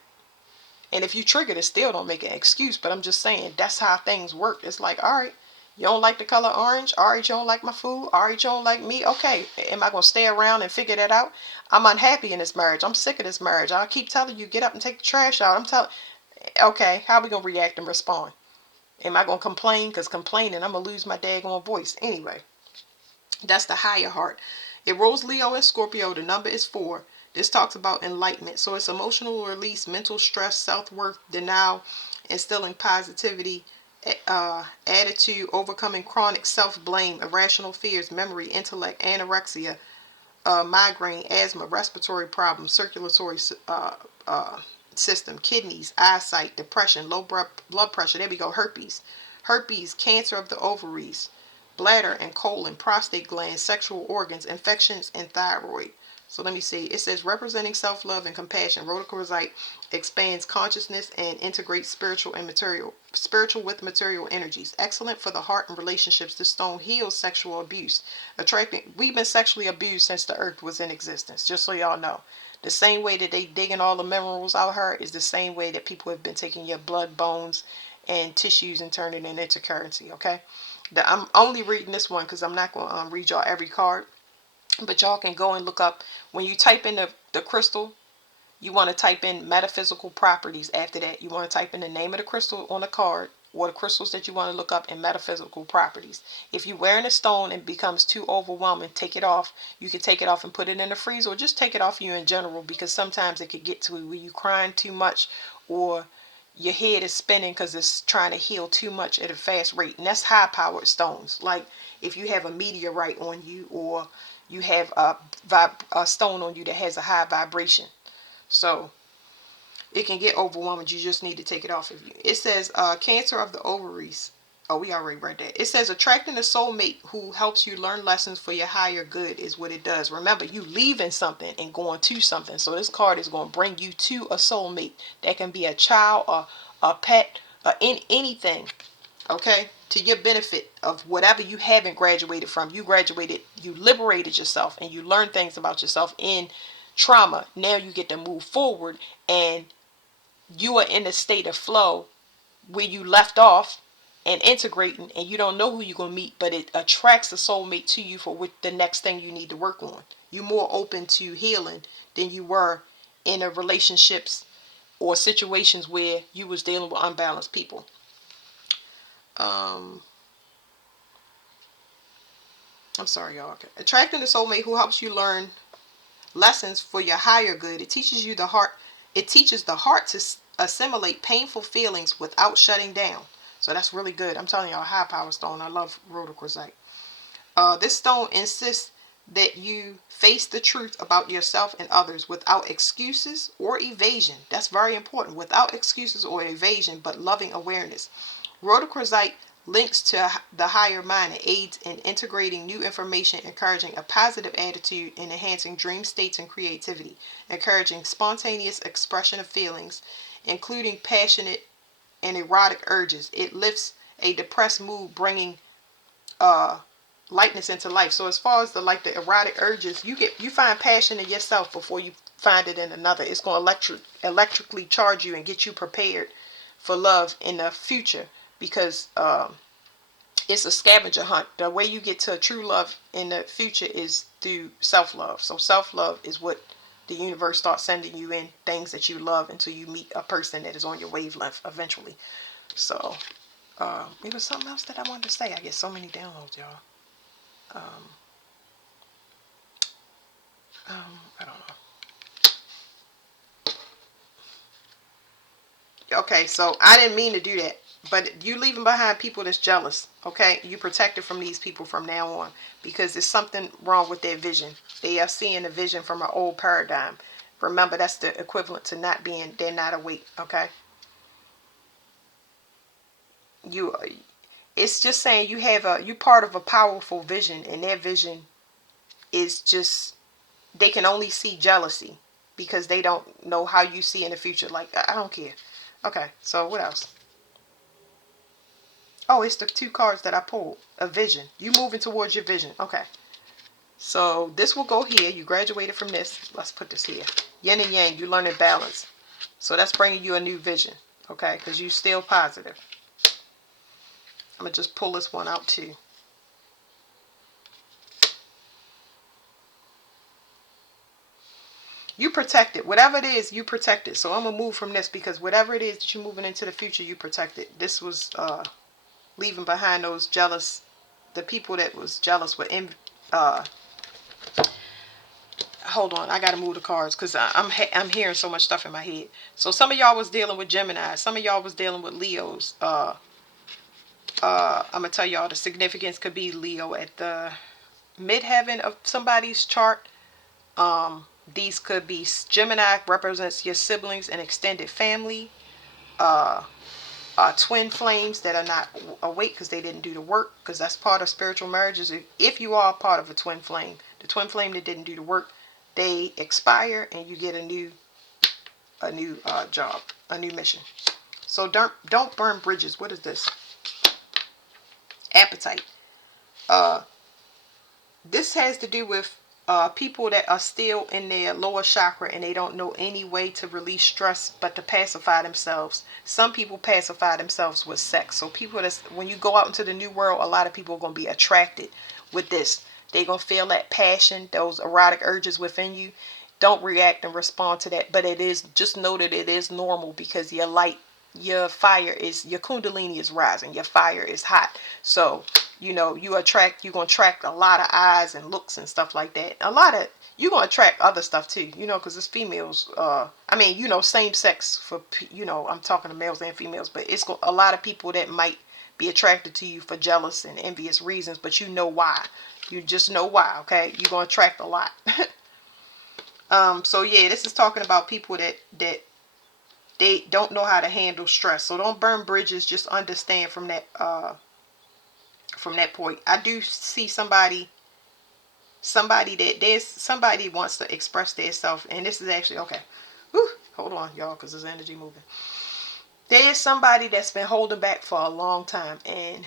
And if you triggered, it still don't make an excuse. But I'm just saying that's how things work. It's like, all right, you don't like the color orange. All right, you don't like my food. All right, you don't like me. Okay, am I gonna stay around and figure that out? I'm unhappy in this marriage. I'm sick of this marriage. I'll keep telling you, get up and take the trash out. I'm telling. Okay, how are we gonna react and respond? Am I going to complain? Because complaining, I'm going to lose my daggone voice. Anyway, that's the higher heart. It rules Leo and Scorpio. The number is 4. This talks about enlightenment. So it's emotional release, mental stress, self-worth, denial, instilling positivity, attitude, overcoming chronic self-blame, irrational fears, memory, intellect, anorexia, migraine, asthma, respiratory problems, circulatory system, kidneys, eyesight, depression, low blood pressure. There we go. Herpes, cancer of the ovaries, bladder and colon, prostate gland, sexual organs, infections, and thyroid. So let me see. It says representing self-love and compassion. Rhodochrosite expands consciousness and integrates spiritual with material energies. Excellent for the heart and relationships. The stone heals sexual abuse. We've been sexually abused since the earth was in existence, just so y'all know. The same way that they digging all the minerals out here is the same way that people have been taking your blood, bones, and tissues and turning it into currency, okay? I'm only reading this one because I'm not going to read y'all every card. But y'all can go and look up, when you type in the crystal, you want to type in metaphysical properties after that. You want to type in the name of the crystal on the card, or the crystals that you want to look up, and metaphysical properties. If you're wearing a stone and it becomes too overwhelming, take it off. You can take it off and put it in the freezer, or just take it off you in general, because sometimes it could get to where you're crying too much, or your head is spinning because it's trying to heal too much at a fast rate. And that's high powered stones. Like if you have a meteorite on you, or you have a stone on you that has a high vibration. So it can get overwhelming. You just need to take it off of you. It says cancer of the ovaries. Oh, we already read that. It says attracting a soulmate who helps you learn lessons for your higher good is what it does. Remember, you leaving something and going to something. So this card is going to bring you to a soulmate. That can be a child, or a pet, or anything. Okay? To your benefit of whatever you haven't graduated from. You graduated, you liberated yourself, and you learned things about yourself in trauma. Now you get to move forward, and you are in a state of flow where you left off and integrating, and you don't know who you're going to meet, but it attracts a soulmate to you for the next thing you need to work on. You're more open to healing than you were in a relationships or situations where you was dealing with unbalanced people. I'm sorry, y'all. Okay. Attracting a soulmate who helps you learn lessons for your higher good. It teaches you the heart. It teaches the heart to assimilate painful feelings without shutting down. So that's really good. I'm telling y'all, high power stone. I love rhodochrosite. This stone insists that you face the truth about yourself and others without excuses or evasion. That's very important. Without excuses or evasion, but loving awareness. Rhodochrosite links to the higher mind and aids in integrating new information, encouraging a positive attitude, and enhancing dream states and creativity, encouraging spontaneous expression of feelings, including passionate and erotic urges. It lifts a depressed mood, bringing lightness into life. So as far as the erotic urges, you find passion in yourself before you find it in another. It's going to electrically charge you and get you prepared for love in the future, because it's a scavenger hunt. The way you get to a true love in the future is through self-love. So self-love is what the universe starts sending you in things that you love until you meet a person that is on your wavelength eventually. So it was something else that I wanted to say. I get so many downloads, y'all. I don't know. Okay, so I didn't mean to do that. But you leaving behind people that's jealous, okay? You protected from these people from now on, because there's something wrong with their vision. They are seeing a vision from an old paradigm. Remember, that's the equivalent to they're not awake, okay? It's just saying you part of a powerful vision, and their vision is just, they can only see jealousy because they don't know how you see in the future. Like, I don't care. Okay, so what else? Oh, it's the two cards that I pulled. A vision. You moving towards your vision. Okay. So this will go here. You graduated from this. Let's put this here. Yin and yang. You learning balance. So that's bringing you a new vision. Okay. Because you still positive. I'm going to just pull this one out too. You protect it. Whatever it is, you protect it. So I'm going to move from this, because whatever it is that you're moving into the future, you protect it. This was leaving behind those the people that was jealous with hold on, I gotta move the cards because I'm hearing so much stuff in my head. So some of y'all was dealing with Gemini. Some of y'all was dealing with Leos. I'm gonna tell y'all the significance could be Leo at the midheaven of somebody's chart. These could be Gemini represents your siblings and extended family. Twin flames that are not awake because they didn't do the work, because that's part of spiritual marriages. If you are part of a twin flame, the twin flame that didn't do the work, they expire and you get a new job, a new mission. So don't burn bridges. What is this? Appetite. This has to do with people that are still in their lower chakra and they don't know any way to release stress but to pacify themselves. Some people pacify themselves with sex. So people when you go out into the new world, a lot of people are going to be attracted with this. They're going to feel that passion, those erotic urges within you. Don't react and respond to that. But just know that it is normal, because your light your kundalini is rising, your fire is hot. So you're gonna attract a lot of eyes and looks and stuff like that. You're gonna attract other stuff too, because it's females. I mean, same sex for I'm talking to males and females, but it's a lot of people that might be attracted to you for jealous and envious reasons, but you know why. You just know why. Okay, you're gonna attract a lot. So yeah, this is talking about people that they don't know how to handle stress. So don't burn bridges. Just understand from that point. I do see somebody that there's somebody wants to express their self, and this is actually okay. Whew, hold on, y'all, because there's energy moving. There is somebody that's been holding back for a long time, and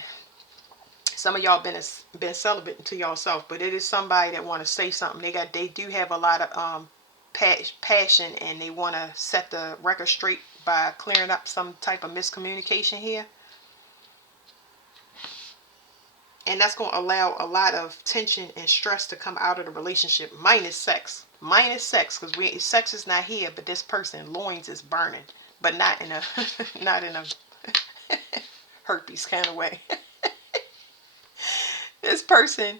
some of y'all been celibate to yourself, but it is somebody that want to say something. They do have a lot of passion, and they want to set the record straight by clearing up some type of miscommunication here. And that's going to allow a lot of tension and stress to come out of the relationship, minus sex. Because sex is not here, but this person loins is burning, but not in a not in a herpes kind of way. This person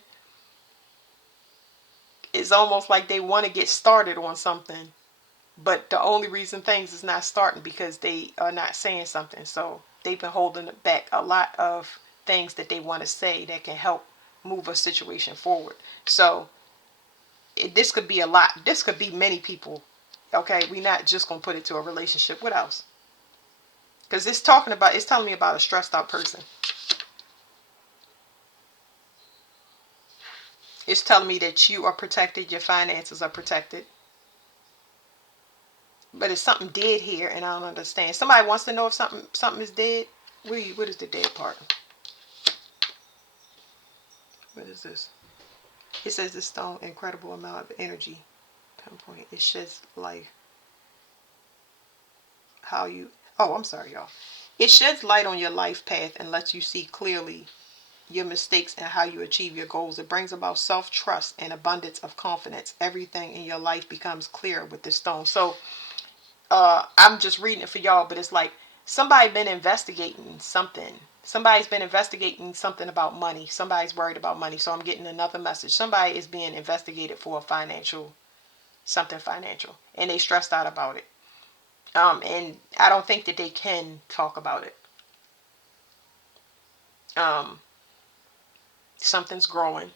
is almost like they want to get started on something, but the only reason things is not starting because they are not saying something. So they've been holding back a lot of things that they want to say that can help move a situation forward. So this could be a lot. This could be many people. Okay, we're not just gonna put it to a relationship. What else? Because it's telling me about a stressed out person. It's telling me that you are protected, your finances are protected. But it's something dead here, and I don't understand. Somebody wants to know if something is dead. What is the dead part? What is this? It says this stone, incredible amount of energy. Pinpoint. It sheds light. I'm sorry, y'all. It sheds light on your life path and lets you see clearly your mistakes and how you achieve your goals. It brings about self-trust and abundance of confidence. Everything in your life becomes clear with this stone. So I'm just reading it for y'all, but it's like somebody's been investigating something. Somebody's been investigating something about money. Somebody's worried about money. So I'm getting another message. Somebody is being investigated for something financial, and they stressed out about it. And I don't think that they can talk about it. Something's growing.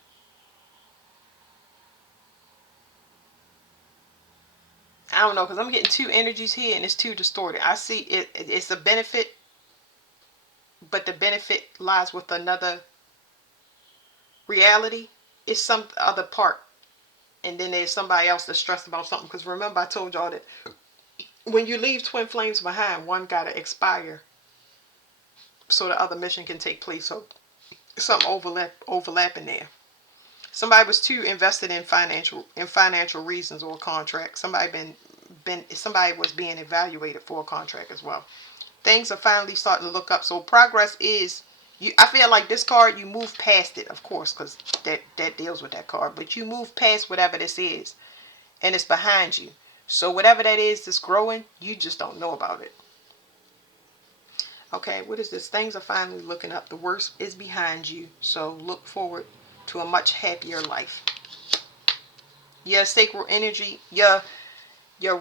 I don't know, because I'm getting two energies here and it's too distorted. I see it's a benefit, but the benefit lies with another reality. It's some other part. And then there's somebody else that's stressed about something. Because remember, I told y'all that when you leave twin flames behind, one got to expire so the other mission can take place. So something overlapping there. Somebody was too invested in financial reasons or a contract. Somebody was being evaluated for a contract as well. Things are finally starting to look up. So progress is I feel like this card, you move past it, of course, because that deals with that card. But you move past whatever this is, and it's behind you. So whatever that is that's growing, you just don't know about it. Okay, what is this? Things are finally looking up. The worst is behind you. So look forward to a much happier life. Your sacral energy, your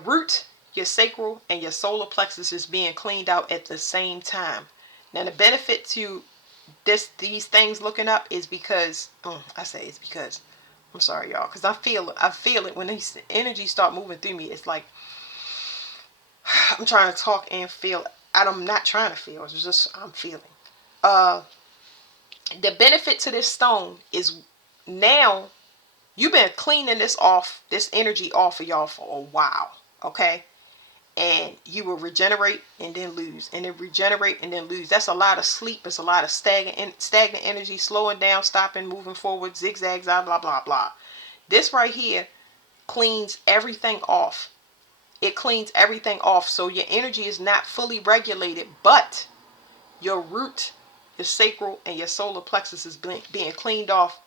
root, your sacral, and your solar plexus is being cleaned out at the same time. Now the benefit to these things looking up is because I say it's because I'm sorry, y'all, because I feel it when these energies start moving through me. It's like I'm trying to talk and feel. I'm not trying to feel. It's just I'm feeling. The benefit to this stone is now you've been cleaning this energy off of y'all for a while, okay? And you will regenerate and then lose, and then regenerate and then lose. That's a lot of sleep. It's a lot of stagnant energy, slowing down, stopping, moving forward, zigzags, blah blah blah blah. This right here cleans everything off. It cleans everything off, so your energy is not fully regulated, but your root, your sacral, and your solar plexus is being cleaned off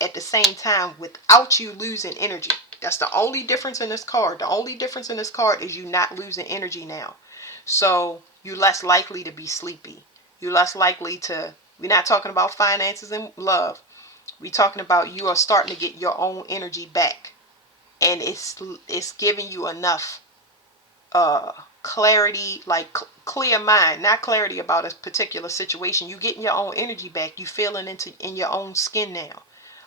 at the same time without you losing energy. That's the only difference in this card. The only difference in this card is you not losing energy now. So you're less likely to be sleepy. You're less likely to, we're not talking about finances and love. We're talking about you are starting to get your own energy back. And it's giving you enough clarity, like clear mind, not clarity about a particular situation. You getting your own energy back. You feeling in your own skin now.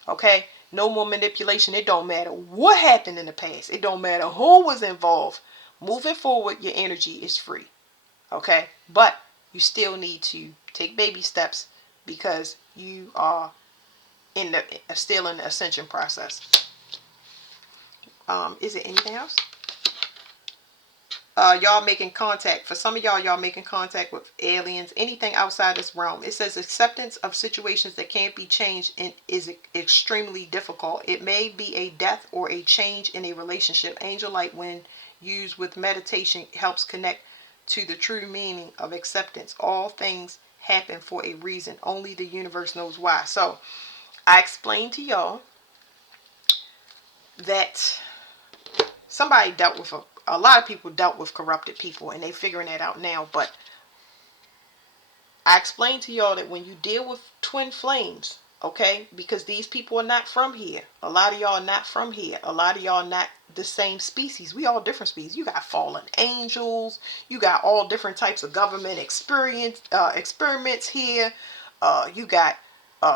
Okay? No more manipulation. It don't matter what happened in the past. It don't matter who was involved. Moving forward, your energy is free. Okay? But you still need to take baby steps because you are still in the ascension process. Is it anything else? Y'all making contact. For some of y'all making contact with aliens, anything outside this realm. It says acceptance of situations that can't be changed and is extremely difficult. It may be a death or a change in a relationship. Angel light, when used with meditation, helps connect to the true meaning of acceptance. All things happen for a reason. Only the universe knows why. So I explained to y'all that somebody dealt with a lot of people dealt with corrupted people, and they figuring that out now. But I explained to y'all that when you deal with twin flames, okay, because these people are not from here. A lot of y'all are not from here. A lot of y'all are not the same species. We all different species. You got fallen angels. You got all different types of government experiments here. You got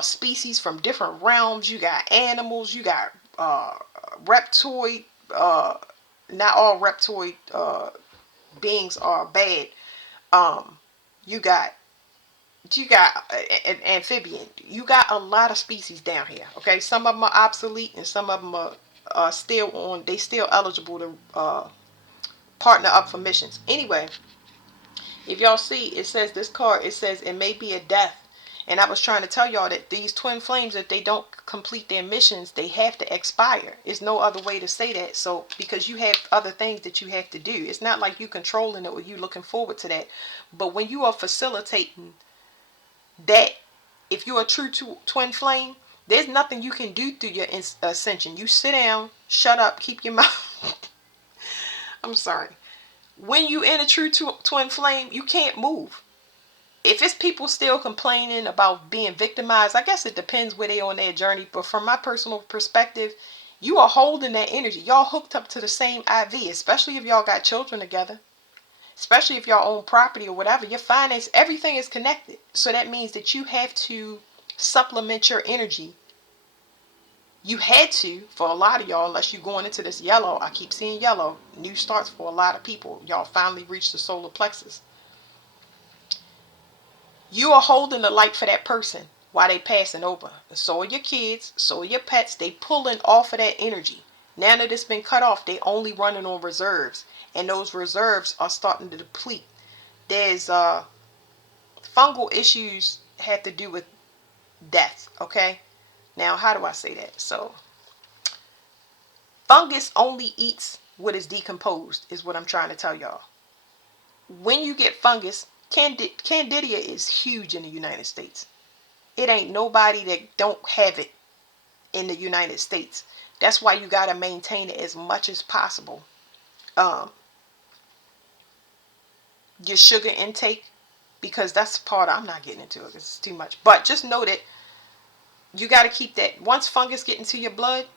species from different realms. You got animals. You got reptoid. Not all reptoid beings are bad. You got an amphibian. You got a lot of species down here. Okay, some of them are obsolete and some of them are still on. They still eligible to partner up for missions. Anyway, if y'all see, it says this card. It says it may be a death. And I was trying to tell y'all that these twin flames, if they don't complete their missions, they have to expire. There's no other way to say that. So, because you have other things that you have to do. It's not like you controlling it or you looking forward to that. But when you are facilitating that, if you're a true twin flame, there's nothing you can do through your ascension. You sit down, shut up, keep your mouth. I'm sorry. When you in a true twin flame, you can't move. If it's people still complaining about being victimized, I guess it depends where they on their journey. But from my personal perspective, you are holding that energy. Y'all hooked up to the same IV, especially if y'all got children together. Especially if y'all own property or whatever. Your finance, everything is connected. So that means that you have to supplement your energy. You had to, for a lot of y'all, unless you're going into this yellow. I keep seeing yellow. New starts for a lot of people. Y'all finally reached the solar plexus. You are holding the light for that person while they passing over. And so are your kids, so are your pets. They pulling off of that energy. Now that it's been cut off, they only running on reserves. And those reserves are starting to deplete. There's fungal issues have to do with death, okay? Now, how do I say that? So, fungus only eats what is decomposed, is what I'm trying to tell y'all. When you get fungus, Candida is huge in the United States. It ain't nobody that don't have it in the United States. That's why you got to maintain it as much as possible. Your sugar intake, because that's the part I'm not getting into it. It's too much. But just know that you got to keep that. Once fungus get into your blood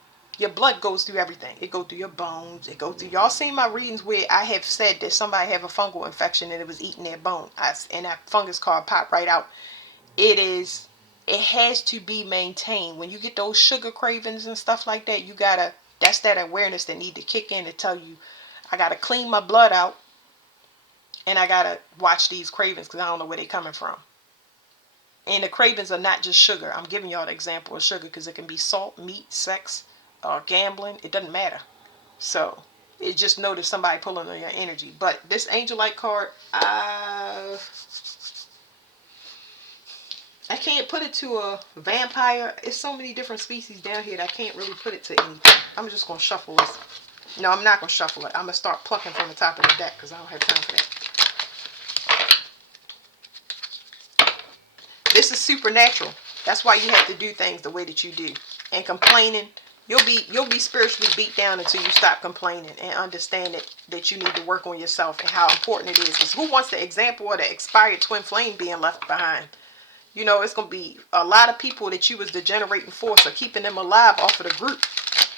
goes through everything. It goes through your bones. It goes through. Y'all seen my readings where I have said that somebody have a fungal infection and it was eating their bone. And that fungus card popped right out. It has to be maintained. When you get those sugar cravings and stuff like that, that's that awareness that need to kick in to tell you, I got to clean my blood out and I got to watch these cravings because I don't know where they're coming from. And the cravings are not just sugar. I'm giving y'all the example of sugar because it can be salt, meat, sex, gambling. It doesn't matter. So, it just notice somebody pulling on your energy. But this Angel Light card, I can't put it to a vampire. It's so many different species down here that I can't really put it to anything. I'm just going to shuffle this. No, I'm not going to shuffle it. I'm going to start plucking from the top of the deck because I don't have time for that. This is supernatural. That's why you have to do things the way that you do. And complaining You'll be spiritually beat down until you stop complaining and understand that you need to work on yourself and how important it is. Because who wants the example of the expired twin flame being left behind? It's gonna be a lot of people that you was the generating force or keeping them alive off of the group,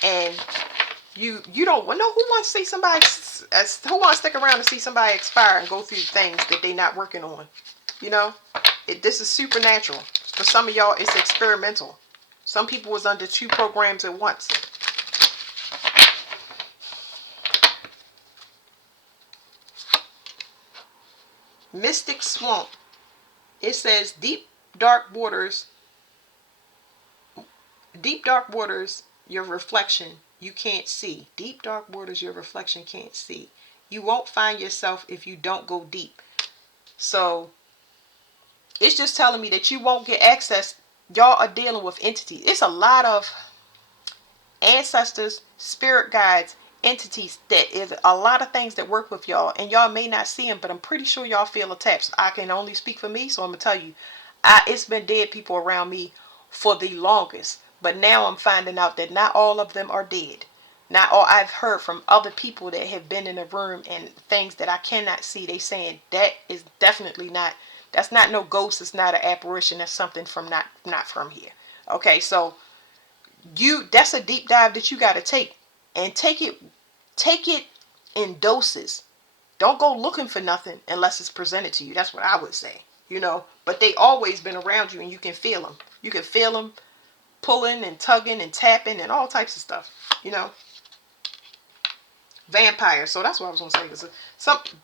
and you don't know who wants to see somebody who wants to stick around and see somebody expire and go through things that they not working on. This is supernatural. For some of y'all, it's experimental. Some people was under 2 programs at once. Mystic Swamp. It says dark waters, your reflection you can't see. Deep dark waters, your reflection can't see. You won't find yourself if you don't go deep. So it's just telling me that you won't get access. Y'all are dealing with entities. It's a lot of ancestors, spirit guides, entities. That is a lot of things that work with y'all, and y'all may not see them, but I'm pretty sure y'all feel attached. I can only speak for me, so I'm gonna tell you, it's been dead people around me for the longest, but now I'm finding out that not all of them are dead. Not all. I've heard from other people that have been in the room and things that I cannot see. They saying that is definitely not. That's not no ghost. It's not an apparition. That's something from not from here. Okay, so that's a deep dive that you got to take, and take it in doses. Don't go looking for nothing unless it's presented to you. That's what I would say. But they always been around you, and you can feel them. You can feel them pulling and tugging and tapping and all types of stuff. Vampire. So that's what I was gonna say.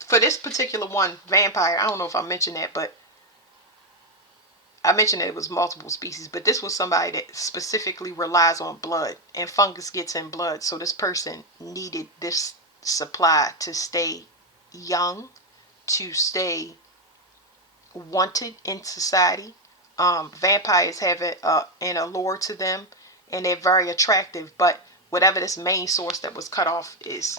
For this particular one, vampire. I don't know if I mentioned that, but I mentioned that it was multiple species. But this was somebody that specifically relies on blood, and fungus gets in blood. So this person needed this supply to stay young, to stay wanted in society. Vampires have an allure to them, and they're very attractive. But whatever this main source that was cut off is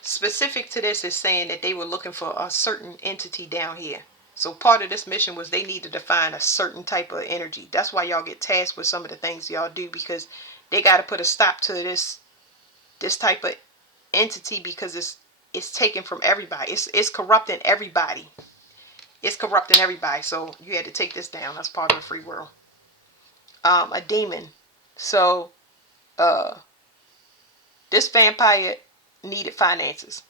specific to this, is saying that they were looking for a certain entity down here. So part of this mission was they needed to find a certain type of energy. That's why y'all get tasked with some of the things y'all do, because they got to put a stop to this type of entity, because it's taken from everybody. It's corrupting everybody. It's corrupting everybody. So you had to take this down. That's part of the free world. A demon. So this vampire needed finances.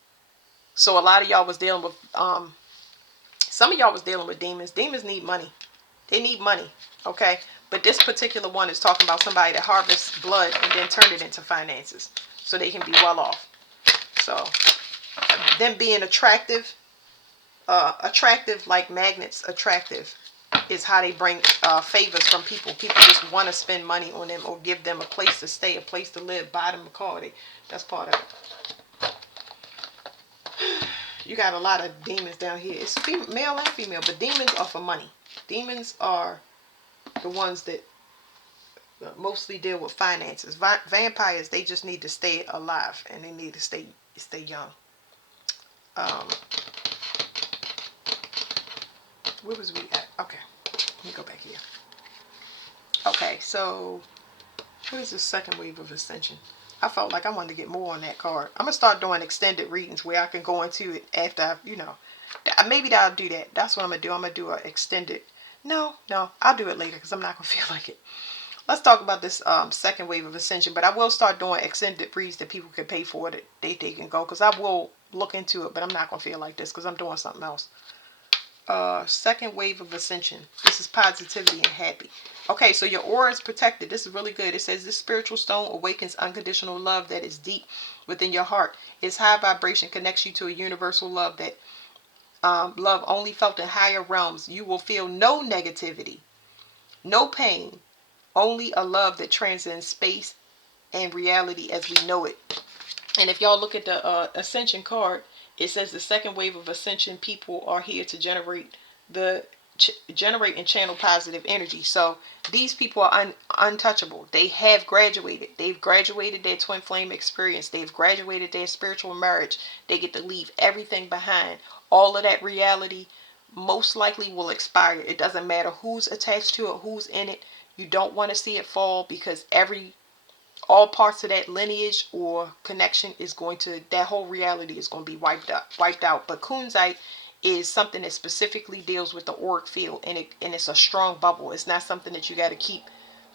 So a lot of y'all was dealing with some of y'all was dealing with demons. Demons need money. They need money. Okay. But this particular one is talking about somebody that harvests blood and then turn it into finances so they can be well off. So them being attractive like magnets, attractive is how they bring favors from people. People just want to spend money on them or give them a place to stay, a place to live, buy them a car. That's part of it. You got a lot of demons down here. It's male and female, but demons are for money. Demons are the ones that mostly deal with finances. Vampires, they just need to stay alive, and they need to stay young. Where was we at? Okay, let me go back here. Okay, so what is the second wave of ascension? I felt like I wanted to get more on that card. I'm gonna start doing extended readings where I can go into it after maybe I'll do that. That's what I'm gonna do. I'm gonna do an extended. No, I'll do it later because I'm not gonna feel like it. Let's talk about this second wave of ascension. But I will start doing extended reads that people can pay for, that they can go, because I will look into it. But I'm not gonna feel like this because I'm doing something else. Second wave of ascension. This is positivity and happy. Okay, so your aura is protected. This is really good. It says this spiritual stone awakens unconditional love that is deep within your heart. Its high vibration connects you to a universal love that love only felt in higher realms. You will feel no negativity, no pain, only a love that transcends space and reality as we know it. And if y'all look at the ascension card, it says the second wave of ascension people are here to generate and channel positive energy. So these people are untouchable. They have graduated. They've graduated their twin flame experience. They've graduated their spiritual marriage. They get to leave everything behind. All of that reality most likely will expire. It doesn't matter who's attached to it, who's in it. You don't want to see it fall, because all parts of that lineage or connection is going to, that whole reality is going to be wiped out. But kunzite is something that specifically deals with the auric field, and it's a strong bubble. It's not something that you got to keep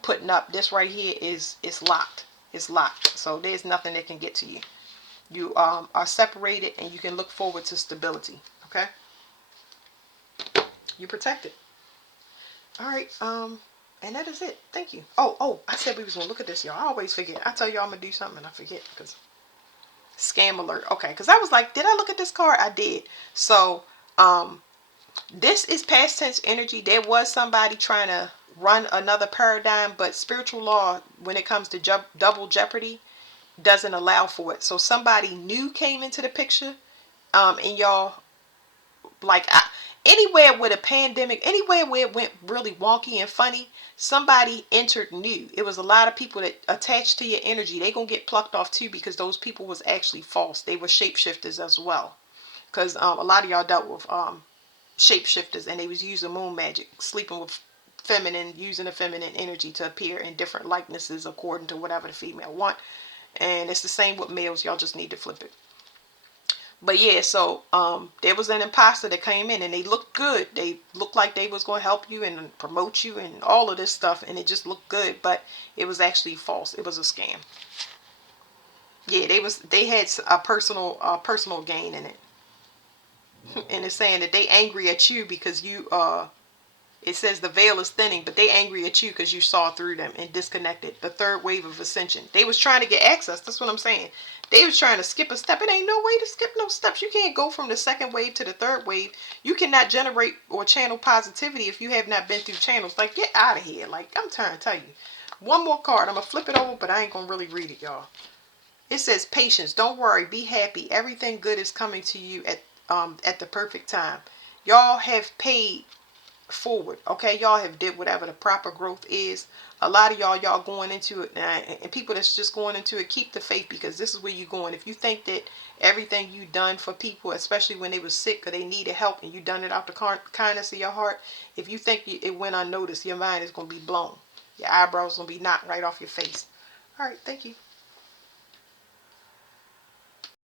putting up. This right here it's locked. It's locked. So there's nothing that can get to you. You are separated, and you can look forward to stability. Okay? You're protected. All right. And that is it. Thank you. Oh, I said we was gonna look at this, y'all. I always forget. I tell y'all I'm gonna do something and I forget, because scam alert. Okay, because I was like, did I look at this card? I did. So, this is past tense energy. There was somebody trying to run another paradigm, but spiritual law, when it comes to double jeopardy, doesn't allow for it. So somebody new came into the picture, and y'all, like, anywhere with a pandemic, anywhere where it went really wonky and funny, somebody entered new. It was a lot of people that attached to your energy. They gonna get plucked off too, because those people was actually false. They were shapeshifters as well, because a lot of y'all dealt with shapeshifters, and they was using moon magic, sleeping with feminine, using the feminine energy to appear in different likenesses according to whatever the female want. And it's the same with males. Y'all just need to flip it. But yeah, so there was an imposter that came in, and they looked good. They looked like they was going to help you and promote you and all of this stuff, and it just looked good, but it was actually false. It was a scam. Yeah, they had a personal gain in it. And it's saying that they angry at you because you it says the veil is thinning, but they angry at you because you saw through them and disconnected. The third wave of ascension. They was trying to get access. That's what I'm saying. They was trying to skip a step. It ain't no way to skip no steps. You can't go from the second wave to the third wave. You cannot generate or channel positivity if you have not been through channels. Like, get out of here. Like, I'm trying to tell you. One more card. I'm going to flip it over, but I ain't going to really read it, y'all. It says patience. Don't worry. Be happy. Everything good is coming to you at the perfect time. Y'all have paid forward. Okay, y'all have did whatever the proper growth is. A lot of y'all going into it now, and people that's just going into it, keep the faith, because this is where you're going. If you think that everything you done for people, especially when they was sick or they needed help, and you done it out the kindness of your heart, if you think it went unnoticed, your mind is going to be blown. Your eyebrows going to be knocked right off your face. All right, thank you.